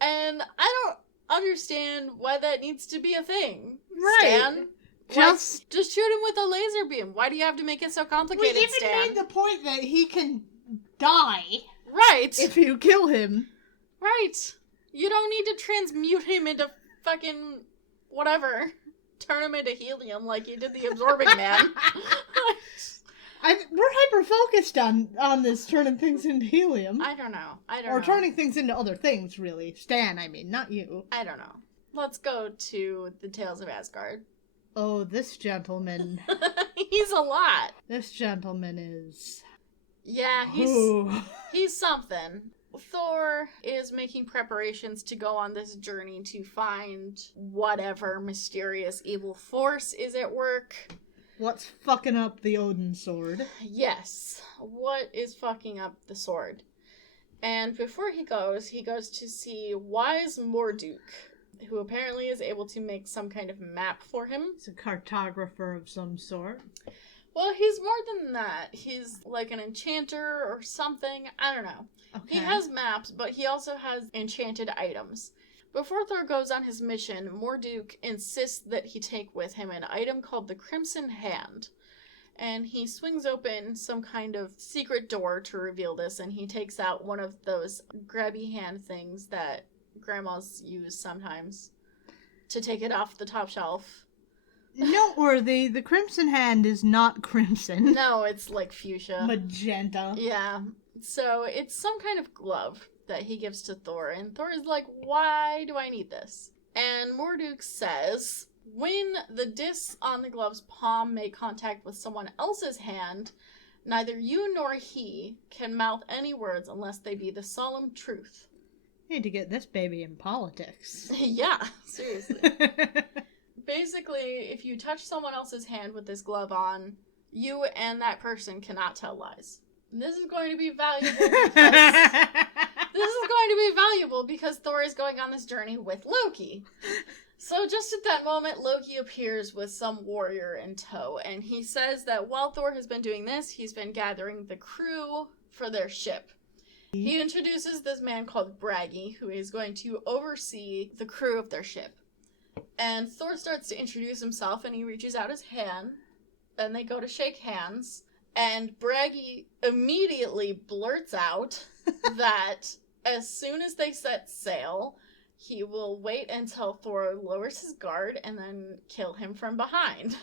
And I don't understand why that needs to be a thing. Right. Stan, Just shoot him with a laser beam. Why do you have to make it so complicated, we even Stan? made the point that he can die Right. if you kill him. Right. You don't need to transmute him into fucking whatever. Turn him into helium like you did the Absorbing Man. We're hyper-focused on this turning things into helium. I don't know. Or turning things into other things, really. Stan, I mean, not you. I don't know. Let's go to the Tales of Asgard. Oh, this gentleman. He's a lot. This gentleman is... Yeah, he's something. Thor is making preparations to go on this journey to find whatever mysterious evil force is at work. What's fucking up the Odin sword? Yes. What is fucking up the sword? And before he goes to see wise Morduk, who apparently is able to make some kind of map for him. He's a cartographer of some sort. Well, he's more than that. He's like an enchanter or something. I don't know. Okay. He has maps, but he also has enchanted items. Before Thor goes on his mission, Morduk insists that he take with him an item called the Crimson Hand. And he swings open some kind of secret door to reveal this, and he takes out one of those grabby hand things that grandmas use sometimes to take it off the top shelf. Noteworthy, the Crimson Hand is not crimson. No, it's like fuchsia. Magenta. Yeah. So it's some kind of glove that he gives to Thor, and Thor is like, why do I need this? And Morduk says, when the discs on the glove's palm make contact with someone else's hand, neither you nor he can mouth any words unless they be the solemn truth. Need to get this baby in politics. Yeah, seriously. Basically, if you touch someone else's hand with this glove on, you and that person cannot tell lies. And this is going to be valuable because Thor is going on this journey with Loki. So just at that moment, Loki appears with some warrior in tow, and he says that while Thor has been doing this, he's been gathering the crew for their ship. He introduces this man called Bragi, who is going to oversee the crew of their ship. And Thor starts to introduce himself, and he reaches out his hand, and they go to shake hands, and Bragi immediately blurts out that as soon as they set sail, he will wait until Thor lowers his guard and then kill him from behind.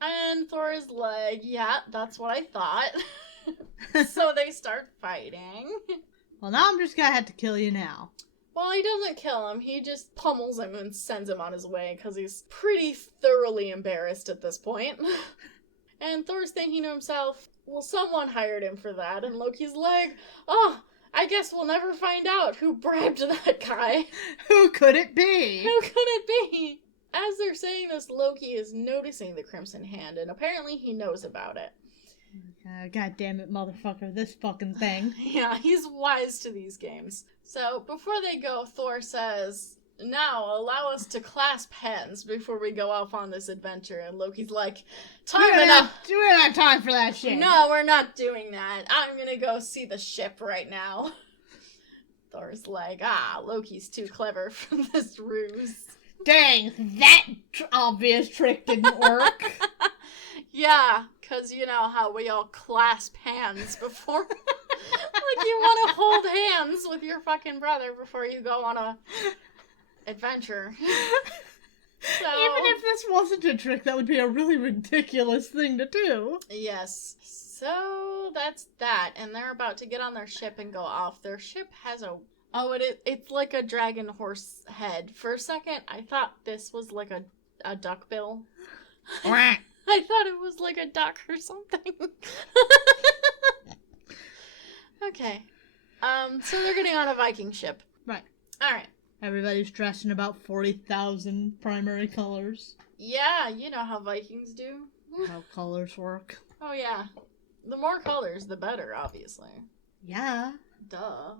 And Thor is like, yeah, that's what I thought. So they start fighting. Well, now I'm just gonna have to kill you now. Well, he doesn't kill him. He just pummels him and sends him on his way because he's pretty thoroughly embarrassed at this point. And Thor's thinking to himself, well, someone hired him for that. And Loki's like, oh, I guess we'll never find out who bribed that guy. Who could it be? Who could it be? As they're saying this, Loki is noticing the Crimson Hand, and apparently he knows about it. God damn it, motherfucker, this fucking thing. Yeah, he's wise to these games. So, before they go, Thor says, now, allow us to clasp hands before we go off on this adventure. And Loki's like, time enough. We don't have time for that shit. No, we're not doing that. I'm gonna go see the ship right now. Thor's like, Loki's too clever for this ruse. Dang, that obvious trick didn't work. Yeah, because you know how we all clasp hands before. Like, you want to hold hands with your fucking brother before you go on a adventure. So, even if this wasn't a trick, that would be a really ridiculous thing to do. Yes. So that's that, and they're about to get on their ship and go off. Their ship has it's like a dragon horse head. For a second, I thought this was like a duck bill. I thought it was like a duck or something. Okay. So they're getting on a Viking ship. Right. Alright. Everybody's dressed in about 40,000 primary colors. Yeah, you know how Vikings do. How colors work. Oh, yeah. The more colors, the better, obviously. Yeah. Duh.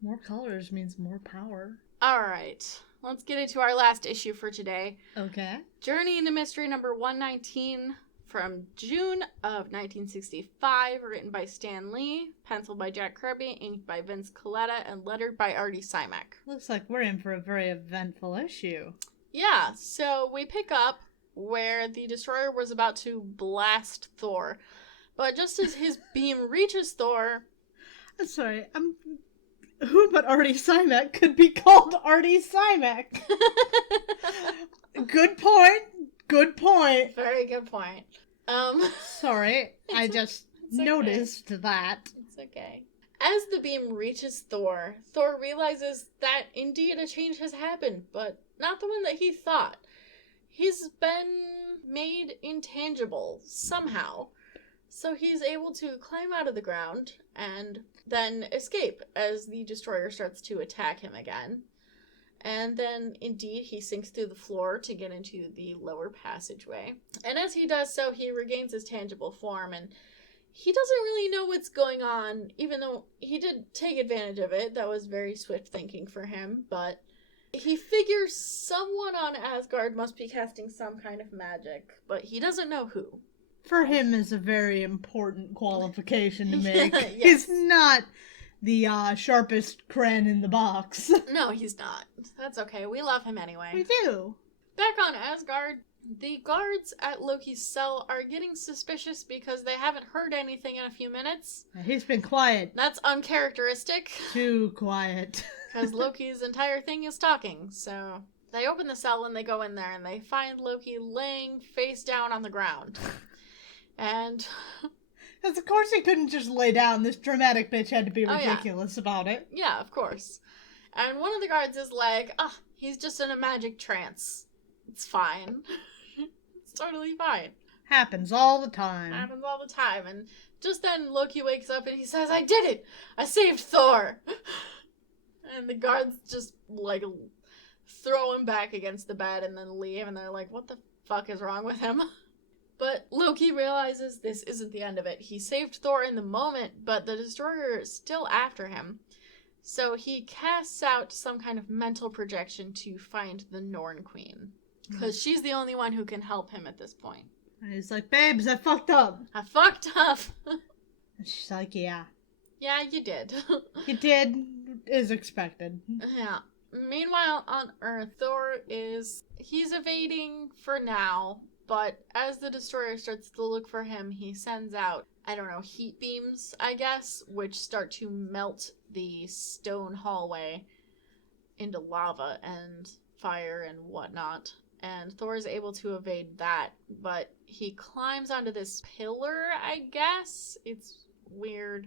More colors means more power. Alright. Let's get into our last issue for today. Okay. Journey into Mystery number 119 from June of 1965, written by Stan Lee, penciled by Jack Kirby, inked by Vince Colletta, and lettered by Artie Simek. Looks like we're in for a very eventful issue. Yeah, so we pick up where the Destroyer was about to blast Thor. But just as his beam reaches Thor... I'm sorry, who but Artie Simek could be called Artie Simek? Good point. Good point. Very good point. Sorry, I just noticed that. It's okay. As the beam reaches Thor, Thor realizes that indeed a change has happened, but not the one that he thought. He's been made intangible somehow. So he's able to climb out of the ground and then escape as the Destroyer starts to attack him again. And then, indeed, he sinks through the floor to get into the lower passageway. And as he does so, he regains his tangible form, and he doesn't really know what's going on, even though he did take advantage of it. That was very swift thinking for him, but he figures someone on Asgard must be casting some kind of magic, but he doesn't know who. For him is a very important qualification to make. Yes. He's not the sharpest crayon in the box. No, he's not. That's okay. We love him anyway. We do. Back on Asgard, the guards at Loki's cell are getting suspicious because they haven't heard anything in a few minutes. He's been quiet. That's uncharacteristic. Too quiet. Because Loki's entire thing is talking. So they open the cell and they go in there and they find Loki laying face down on the ground. And... Because of course he couldn't just lay down. This dramatic bitch had to be ridiculous about it. Yeah, of course. And one of the guards is like, he's just in a magic trance. It's fine. It's totally fine. Happens all the time. Happens all the time. And just then Loki wakes up and he says, I did it! I saved Thor! And the guards just, throw him back against the bed and then leave. And they're like, what the fuck is wrong with him? But Loki realizes this isn't the end of it. He saved Thor in the moment, but the Destroyer is still after him. So he casts out some kind of mental projection to find the Norn Queen. Because she's the only one who can help him at this point. And he's like, babes, I fucked up. I fucked up. And she's like, yeah. Yeah, you did. You did, as expected. Yeah. Meanwhile, on Earth, he's evading for now. But as the Destroyer starts to look for him, he sends out, heat beams, I guess, which start to melt the stone hallway into lava and fire and whatnot. And Thor is able to evade that, but he climbs onto this pillar, I guess. It's weird.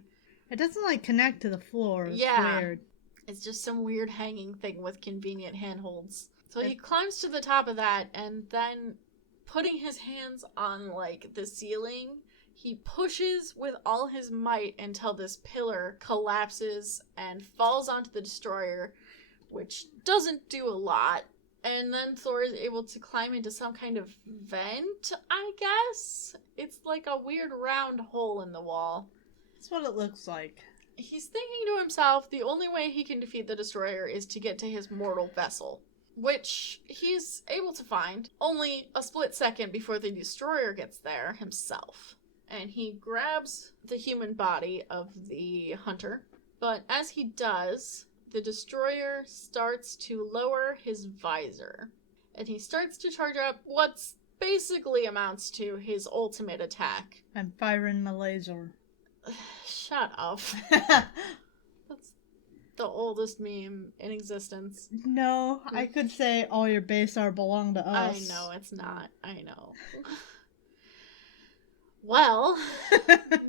It doesn't, connect to the floor. It's weird. It's just some weird hanging thing with convenient handholds. So he climbs to the top of that, and then... putting his hands on, the ceiling, he pushes with all his might until this pillar collapses and falls onto the Destroyer, which doesn't do a lot. And then Thor is able to climb into some kind of vent, I guess? It's like a weird round hole in the wall. That's what it looks like. He's thinking to himself, the only way he can defeat the Destroyer is to get to his mortal vessel. Which he's able to find only a split second before the Destroyer gets there himself. And he grabs the human body of the hunter. But as he does, the Destroyer starts to lower his visor. And he starts to charge up what's basically amounts to his ultimate attack. I'm firing my laser. Shut up. That's the oldest meme in existence. No, I could say all your base art belong to us. I know, it's not. I know. Well,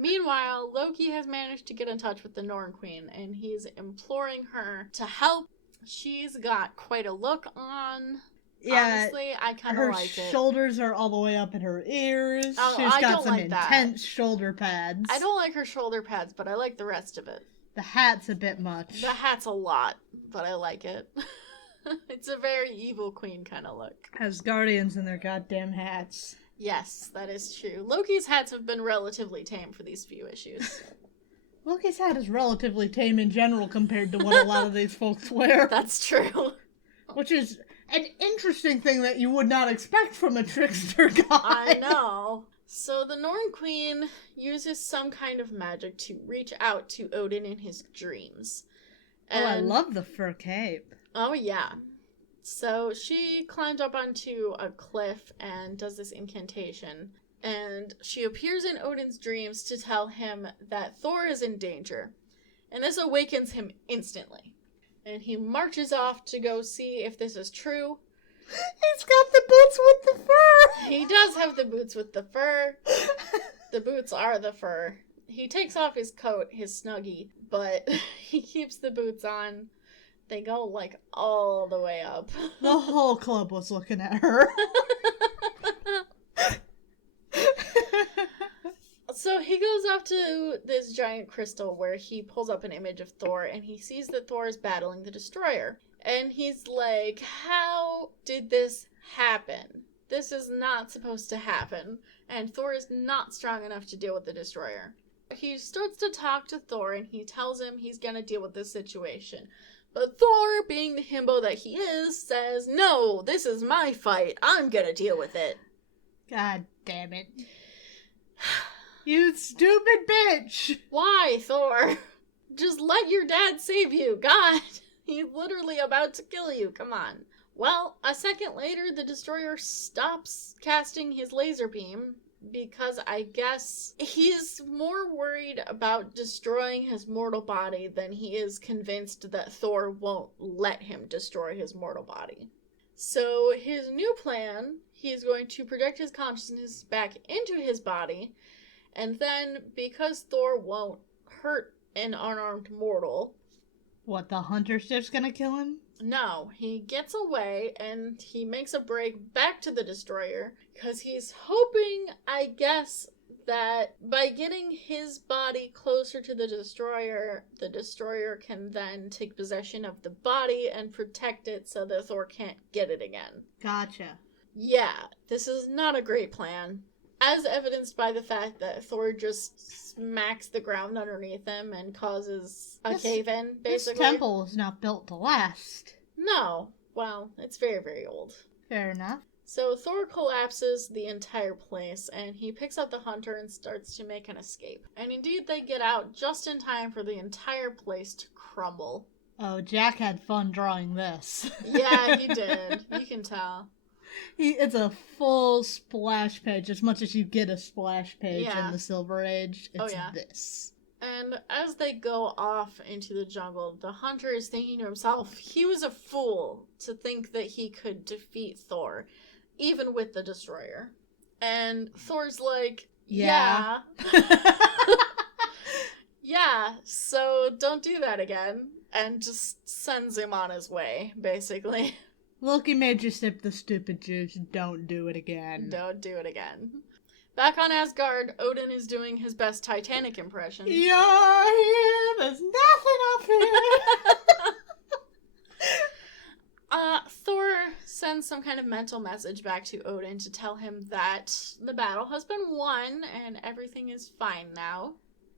meanwhile, Loki has managed to get in touch with the Norn Queen, and he's imploring her to help. She's got quite a look on. Yeah, honestly, I kind of like it. Her shoulders are all the way up in her ears. Oh, She's got some like intense shoulder pads. I don't like her shoulder pads, but I like the rest of it. The hat's a bit much. The hat's a lot, but I like it. It's a very evil queen kind of look. Asgardians in their goddamn hats. Yes, that is true. Loki's hats have been relatively tame for these few issues. Loki's hat is relatively tame in general compared to what a lot of these folks wear. That's true. Which is an interesting thing that you would not expect from a trickster guy. I know. So the Norn Queen uses some kind of magic to reach out to Odin in his dreams. Oh, I love the fur cape. Oh, yeah. So she climbs up onto a cliff and does this incantation. And she appears in Odin's dreams to tell him that Thor is in danger. And this awakens him instantly. And he marches off to go see if this is true. He's got the boots with the fur! He does have the boots with the fur. The boots are the fur. He takes off his coat, his Snuggie, but he keeps the boots on. They go, like, all the way up. The whole club was looking at her. So he goes up to this giant crystal where he pulls up an image of Thor, and he sees that Thor is battling the Destroyer. And he's like, how did this happen? This is not supposed to happen. And Thor is not strong enough to deal with the Destroyer. He starts to talk to Thor, and he tells him he's going to deal with this situation. But Thor, being the himbo that he is, says, no, this is my fight. I'm going to deal with it. God damn it. You stupid bitch! Why, Thor? Just let your dad save you. God, he's literally about to kill you. Come on. Well, a second later, the Destroyer stops casting his laser beam because I guess he's more worried about destroying his mortal body than he is convinced that Thor won't let him destroy his mortal body. So his new plan, he's going to project his consciousness back into his body, and then because Thor won't hurt an unarmed mortal... What, the hunter's just gonna kill him? No, he gets away and he makes a break back to the Destroyer because he's hoping, I guess, that by getting his body closer to the Destroyer can then take possession of the body and protect it so that Thor can't get it again. Gotcha. Yeah, this is not a great plan. As evidenced by the fact that Thor just smacks the ground underneath him and causes a cave-in, basically. This temple is not built to last. No. Well, it's very, very old. Fair enough. So Thor collapses the entire place, and he picks up the hunter and starts to make an escape. And indeed, they get out just in time for the entire place to crumble. Oh, Jack had fun drawing this. Yeah, he did. You can tell. It's a full splash page, as much as you get a splash page in the Silver Age. It's this. And as they go off into the jungle, the hunter is thinking to himself, he was a fool to think that he could defeat Thor, even with the Destroyer. And Thor's like, yeah. Yeah, so don't do that again. And just sends him on his way, basically. Loki made you sip the stupid juice. Don't do it again. Don't do it again. Back on Asgard, Odin is doing his best Titanic impression. You're here, there's nothing up here. Thor sends some kind of mental message back to Odin to tell him that the battle has been won and everything is fine now.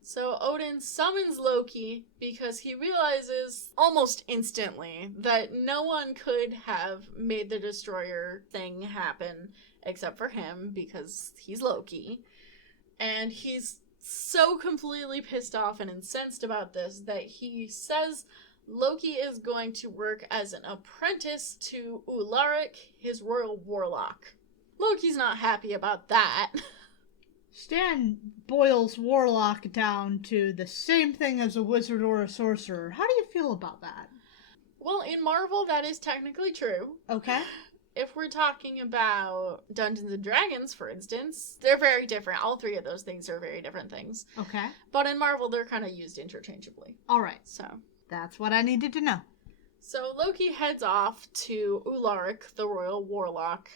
So Odin summons Loki because he realizes almost instantly that no one could have made the Destroyer thing happen except for him because he's Loki. And he's so completely pissed off and incensed about this that he says Loki is going to work as an apprentice to Ularik, his royal warlock. Loki's not happy about that. Stan boils warlock down to the same thing as a wizard or a sorcerer. How do you feel about that? Well, in Marvel, that is technically true. Okay. If we're talking about Dungeons and Dragons, for instance, they're very different. All three of those things are very different things. Okay. But in Marvel, they're kind of used interchangeably. All right. So that's what I needed to know. So Loki heads off to Ularik, the royal warlock,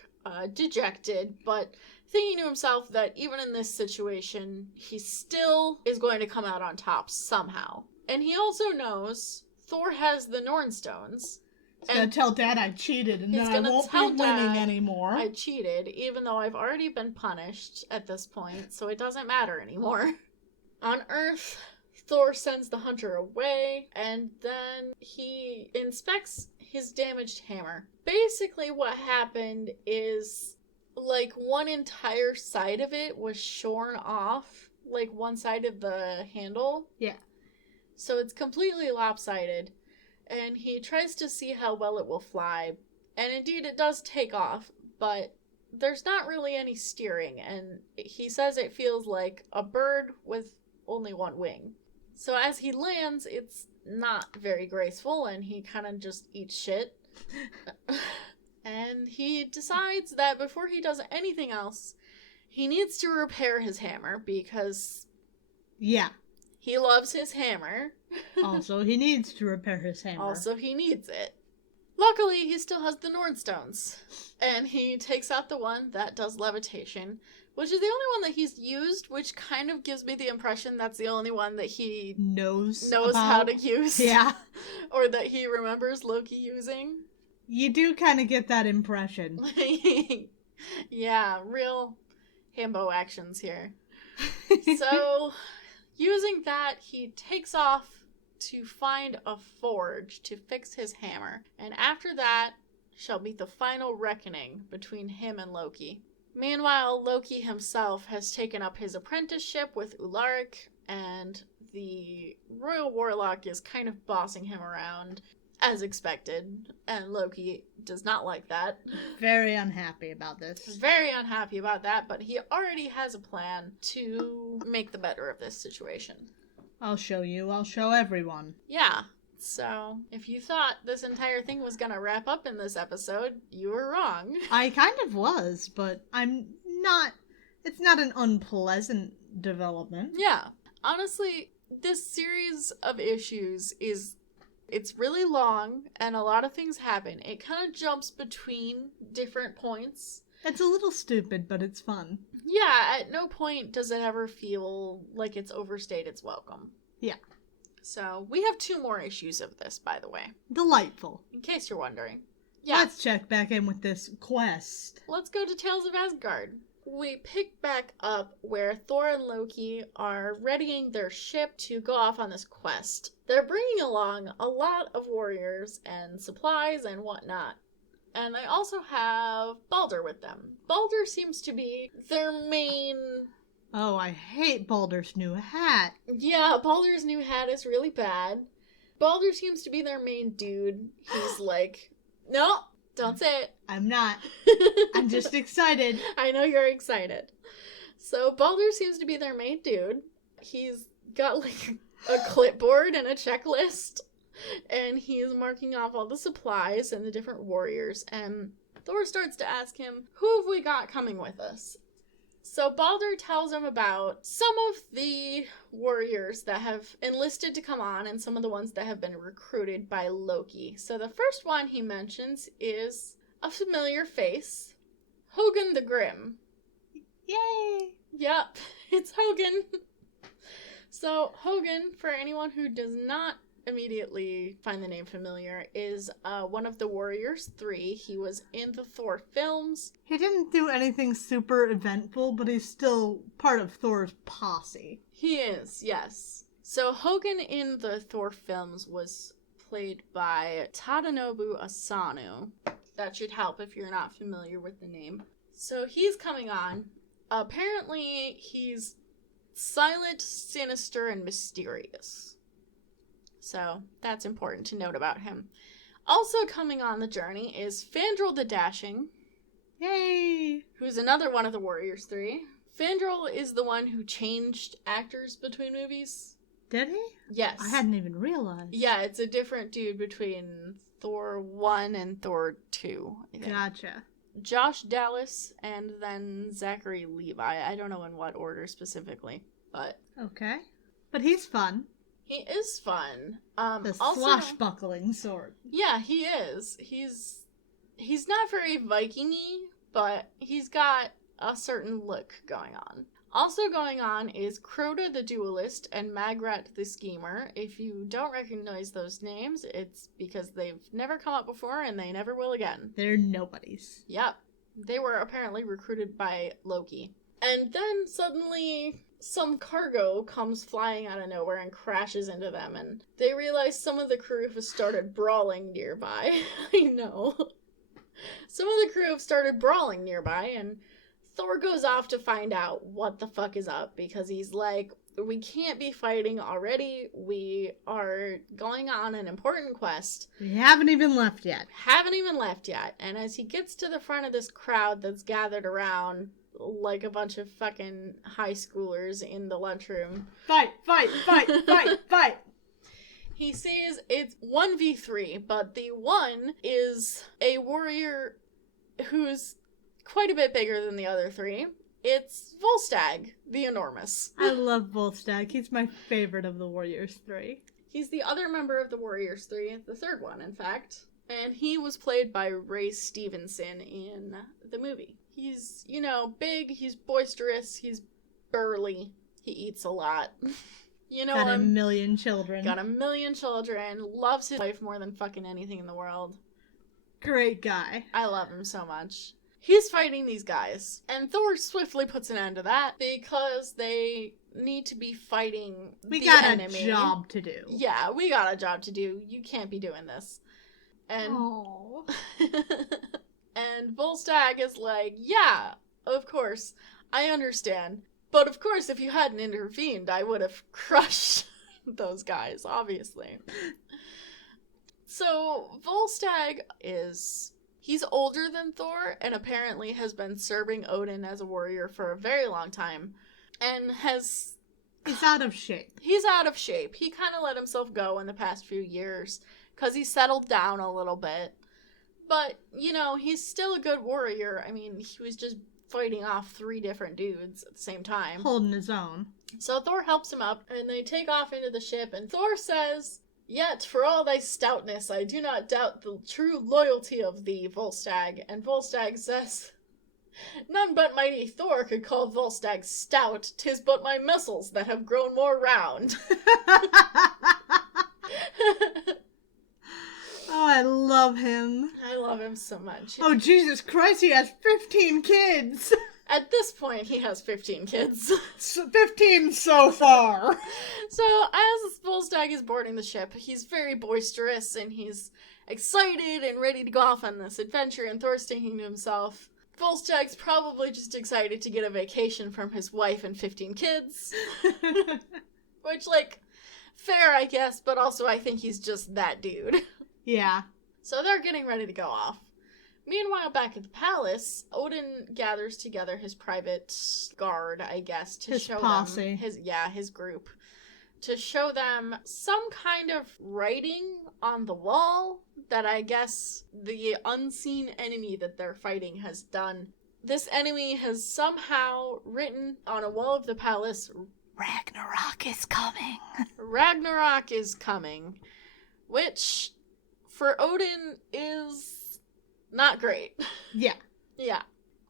dejected, but thinking to himself that even in this situation, he still is going to come out on top somehow. And he also knows Thor has the Norn Stones. He's going to tell Dad I cheated and then I won't be winning anymore. I cheated, even though I've already been punished at this point, so it doesn't matter anymore. On Earth, Thor sends the hunter away, and then he inspects his damaged hammer. Basically what happened is like, one entire side of it was shorn off, like, one side of the handle. Yeah. So it's completely lopsided, and he tries to see how well it will fly, and indeed it does take off, but there's not really any steering, and he says it feels like a bird with only one wing. So as he lands, it's not very graceful, and he kind of just eats shit. And he decides that before he does anything else, he needs to repair his hammer, because... Yeah. He loves his hammer. Also, he needs to repair his hammer. Also, he needs it. Luckily, he still has the Nordstones. And he takes out the one that does levitation, which is the only one that he's used, which kind of gives me the impression that's the only one that he knows how to use. Yeah. Or that he remembers Loki using. You do kind of get that impression. Yeah, real himbo actions here. So... using that, he takes off to find a forge to fix his hammer, and after that shall be the final reckoning between him and Loki. Meanwhile, Loki himself has taken up his apprenticeship with Ularic, and the Royal Warlock is kind of bossing him around, as expected, and Loki does not like that. Very unhappy about this. Very unhappy about that, but he already has a plan to make the better of this situation. I'll show you. I'll show everyone. Yeah. So, if you thought this entire thing was gonna wrap up in this episode, you were wrong. I kind of was, but I'm not... It's not an unpleasant development. Yeah. Honestly, this series of issues is... It's really long, and a lot of things happen. It kind of jumps between different points. It's a little stupid, but it's fun. Yeah, at no point does it ever feel like it's overstayed its welcome. Yeah. So, we have 2 more issues of this, by the way. Delightful. In case you're wondering. Yeah. Let's check back in with this quest. Let's go to Tales of Asgard. We pick back up where Thor and Loki are readying their ship to go off on this quest. They're bringing along a lot of warriors and supplies and whatnot. And they also have Balder with them. Balder seems to be their main... Oh, I hate Balder's new hat. Yeah, Balder's new hat is really bad. Balder seems to be their main dude. He's like, no, don't say it. I'm not. I'm just excited. I know you're excited. So Balder seems to be their main dude. He's got like a clipboard and a checklist. And he is marking off all the supplies and the different warriors. And Thor starts to ask him, who have we got coming with us? So Balder tells him about some of the warriors that have enlisted to come on and some of the ones that have been recruited by Loki. So the first one he mentions is a familiar face, Hogun the Grim. Yay! Yep, it's Hogun. So Hogun, for anyone who does not immediately find the name familiar, is one of the Warriors 3. He was in the Thor films. He didn't do anything super eventful, but he's still part of Thor's posse. He is, yes. So Hogun in the Thor films was played by Tadanobu Asano. That should help if you're not familiar with the name. So he's coming on. Apparently he's silent, sinister, and mysterious. So that's important to note about him. Also coming on the journey is Fandral the Dashing. Yay! Who's another one of the Warriors 3. Fandral is the one who changed actors between movies. Did he? Yes. I hadn't even realized. Yeah, it's a different dude between Thor 1 and Thor 2. I think. Gotcha. Josh Dallas and then Zachary Levi. I don't know in what order specifically, but... Okay. But he's fun. He is fun. The also, swashbuckling sort. Yeah, he is. He's not very Viking-y, but he's got a certain look going on. Also going on is Crota the Duelist and Magrat the Schemer. If you don't recognize those names, it's because they've never come up before and they never will again. They're nobodies. Yep. They were apparently recruited by Loki. And then suddenly some cargo comes flying out of nowhere and crashes into them, and they realize some of the crew has started brawling nearby. I know. Some of the crew have started brawling nearby, and Thor goes off to find out what the fuck is up, because he's like, we can't be fighting already. We are going on an important quest. We haven't even left yet. And as he gets to the front of this crowd that's gathered around, like a bunch of fucking high schoolers in the lunchroom. Fight! He sees it's 1v3, but the one is a warrior who's quite a bit bigger than the other three. It's Volstagg, the Enormous. I love Volstagg. He's my favorite of the Warriors 3. He's the other member of the Warriors 3, the third one, in fact. And he was played by Ray Stevenson in the movie. He's, big, he's boisterous, he's burly, he eats a lot. Got a million children. Loves his wife more than fucking anything in the world. Great guy. I love him so much. He's fighting these guys, and Thor swiftly puts an end to that because they need to be fighting the enemy. We got a job to do. Yeah, we got a job to do. You can't be doing this. And and Volstagg is like, yeah, of course, I understand. But of course, if you hadn't intervened, I would have crushed those guys, obviously. So, Volstagg he's older than Thor, and apparently has been serving Odin as a warrior for a very long time. And He's out of shape. He's out of shape. He kind of let himself go in the past few years, because he settled down a little bit. But, he's still a good warrior. I mean, he was just fighting off 3 different dudes at the same time. Holding his own. So Thor helps him up, and they take off into the ship, and Thor says, "Yet, for all thy stoutness, I do not doubt the true loyalty of thee, Volstagg." And Volstagg says, "None but mighty Thor could call Volstagg stout. 'Tis but my muscles that have grown more round." Oh, I love him. I love him so much. Oh, Jesus Christ, he has 15 kids. At this point, he has 15 kids. 15 so far. So, as Volstagg is boarding the ship, he's very boisterous, and he's excited and ready to go off on this adventure, and Thor's thinking to himself, Volstagg's probably just excited to get a vacation from his wife and 15 kids. Which, fair, I guess, but also I think he's just that dude. Yeah. So they're getting ready to go off. Meanwhile, back at the palace, Odin gathers together his private guard, I guess, to show posse. them his group, to show them some kind of writing on the wall that I guess the unseen enemy that they're fighting has done. This enemy has somehow written on a wall of the palace, "Ragnarok is coming." Ragnarok is coming, which for Odin is not great. Yeah. Yeah.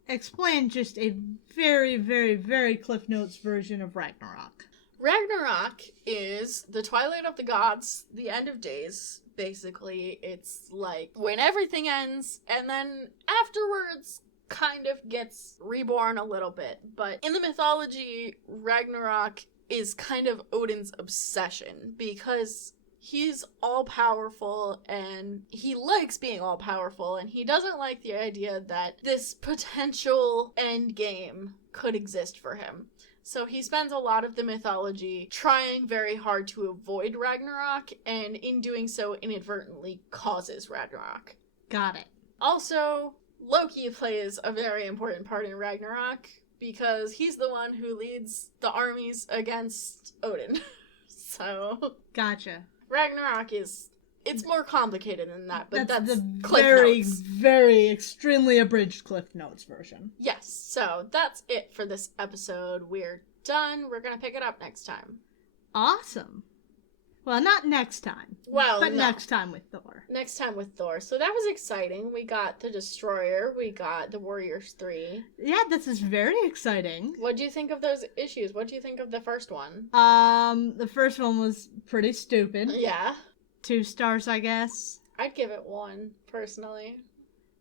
Explain just a very, very, very Cliff Notes version of Ragnarok. Ragnarok is the twilight of the gods, the end of days, basically. It's like when everything ends, and then afterwards kind of gets reborn a little bit. But in the mythology, Ragnarok is kind of Odin's obsession, because he's all-powerful, and he likes being all-powerful, and he doesn't like the idea that this potential end game could exist for him. So he spends a lot of the mythology trying very hard to avoid Ragnarok, and in doing so inadvertently causes Ragnarok. Got it. Also, Loki plays a very important part in Ragnarok, because he's the one who leads the armies against Odin. So Gotcha. Ragnarok it's more complicated than that, but that's the Cliff very, Notes. very extremely abridged Cliff Notes version. Yes, so that's it for this episode. We're done. We're going to pick it up next time. Awesome. Well, not next time. Well, but no. next time with Thor. Next time with Thor. So that was exciting. We got the Destroyer. We got the Warriors 3. Yeah, this is very exciting. What do you think of those issues? What do you think of the first one? The first one was pretty stupid. Yeah. 2 stars, I guess. I'd give it 1, personally.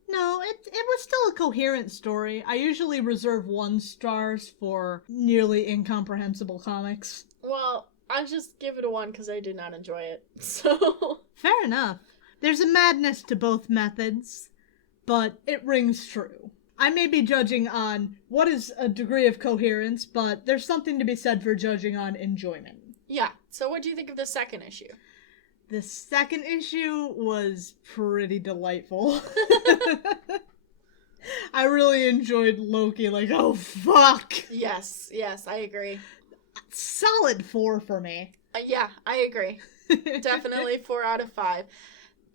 No, it was still a coherent story. I usually reserve 1 stars for nearly incomprehensible comics. Well, I'll just give it a 1 because I did not enjoy it. So fair enough. There's a madness to both methods. but it rings true. I may be judging on what is a degree of coherence, but there's something to be said for judging on enjoyment. Yeah. So what do you think of the second issue? The second issue was pretty delightful. I really enjoyed Loki, like, oh fuck! Yes, I agree. Solid 4 for me. Yeah, I agree. Definitely 4 out of 5.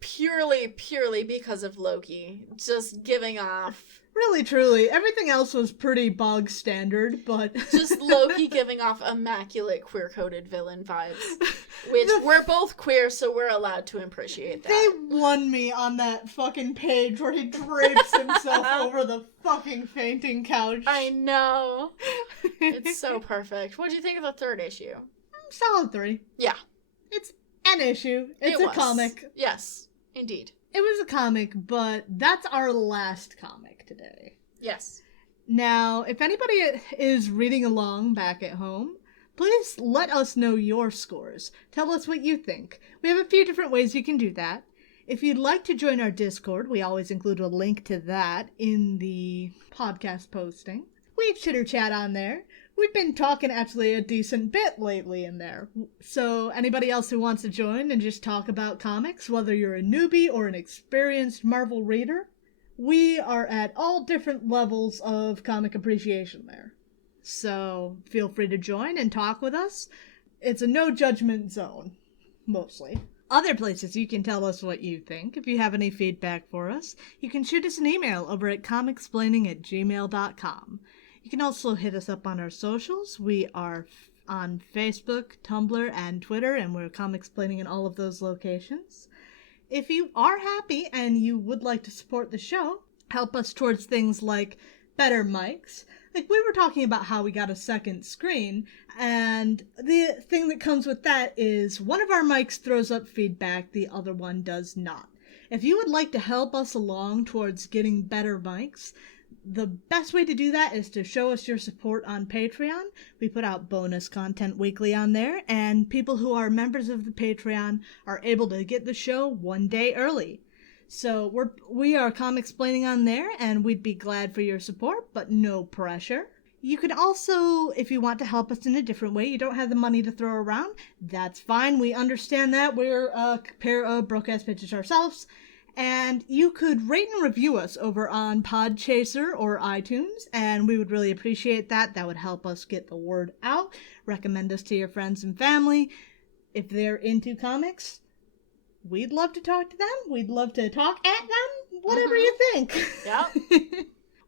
Purely because of Loki. Just giving off. Really, truly. Everything else was pretty bog standard, but... Just Loki giving off immaculate queer-coded villain vibes. Which, we're both queer, so we're allowed to appreciate that. They won me on that fucking page where he drapes himself over the fucking fainting couch. I know. It's so perfect. What do you think of the third issue? Solid 3. Yeah. It's an issue. It's a comic. Yes, indeed. It was a comic, but that's our last comic today. Yes. Now, if anybody is reading along back at home, please let us know your scores. Tell us what you think. We have a few different ways you can do that. If you'd like to join our Discord, we always include a link to that in the podcast posting. We chitter chat on there. We've been talking actually a decent bit lately in there. So anybody else who wants to join and just talk about comics, whether you're a newbie or an experienced Marvel reader, we are at all different levels of comic appreciation there. So feel free to join and talk with us. It's a no judgment zone, mostly. Other places you can tell us what you think. If you have any feedback for us, you can shoot us an email over at comicsplaining@gmail.com. You can also hit us up on our socials. We are on Facebook, Tumblr, and Twitter, and we're Comicsplaining in all of those locations. If you are happy and you would like to support the show, help us towards things like better mics. Like, we were talking about how we got a second screen, and the thing that comes with that is one of our mics throws up feedback, the other one does not. If you would like to help us along towards getting better mics, the best way to do that is to show us your support on Patreon. We put out bonus content weekly on there, and people who are members of the Patreon are able to get the show one day early. So we are Comicsplaining on there, and we'd be glad for your support, but no pressure. You can also, if you want to help us in a different way, you don't have the money to throw around, that's fine. We understand that. We're a pair of broke-ass bitches ourselves. And you could rate and review us over on Podchaser or iTunes, and we would really appreciate that. That would help us get the word out. Recommend us to your friends and family. If they're into comics, we'd love to talk to them. We'd love to talk at them. Whatever you think. Yep.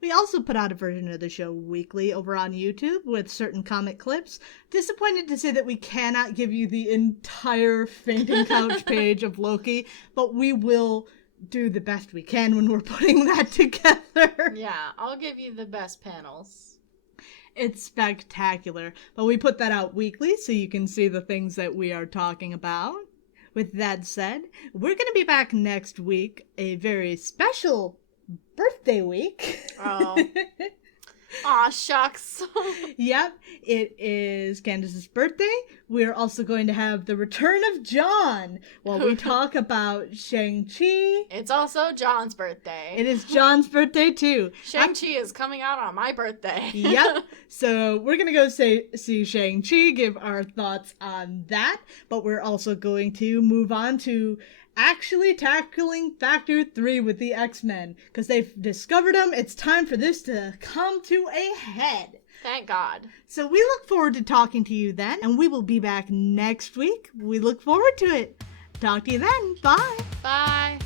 We also put out a version of the show weekly over on YouTube with certain comic clips. Disappointed to say that we cannot give you the entire fainting couch page of Loki, but we will do the best we can when we're putting that together. Yeah, I'll give you the best panels. It's spectacular. But we put that out weekly so you can see the things that we are talking about. With that said, we're going to be back next week, a very special birthday week. Oh. Aw, shucks. Yep, it is Candace's birthday. We're also going to have the return of John while we talk about Shang-Chi. It's also John's birthday. It is John's birthday, too. Shang-Chi is coming out on my birthday. Yep. So we're going to go see Shang-Chi, give our thoughts on that. But we're also going to move on to actually tackling Factor 3 with the X-Men, because they've discovered them. It's time for this to come to a head. Thank God. So we look forward to talking to you then, and we will be back next week. We look forward to it. Talk to you then. Bye. Bye.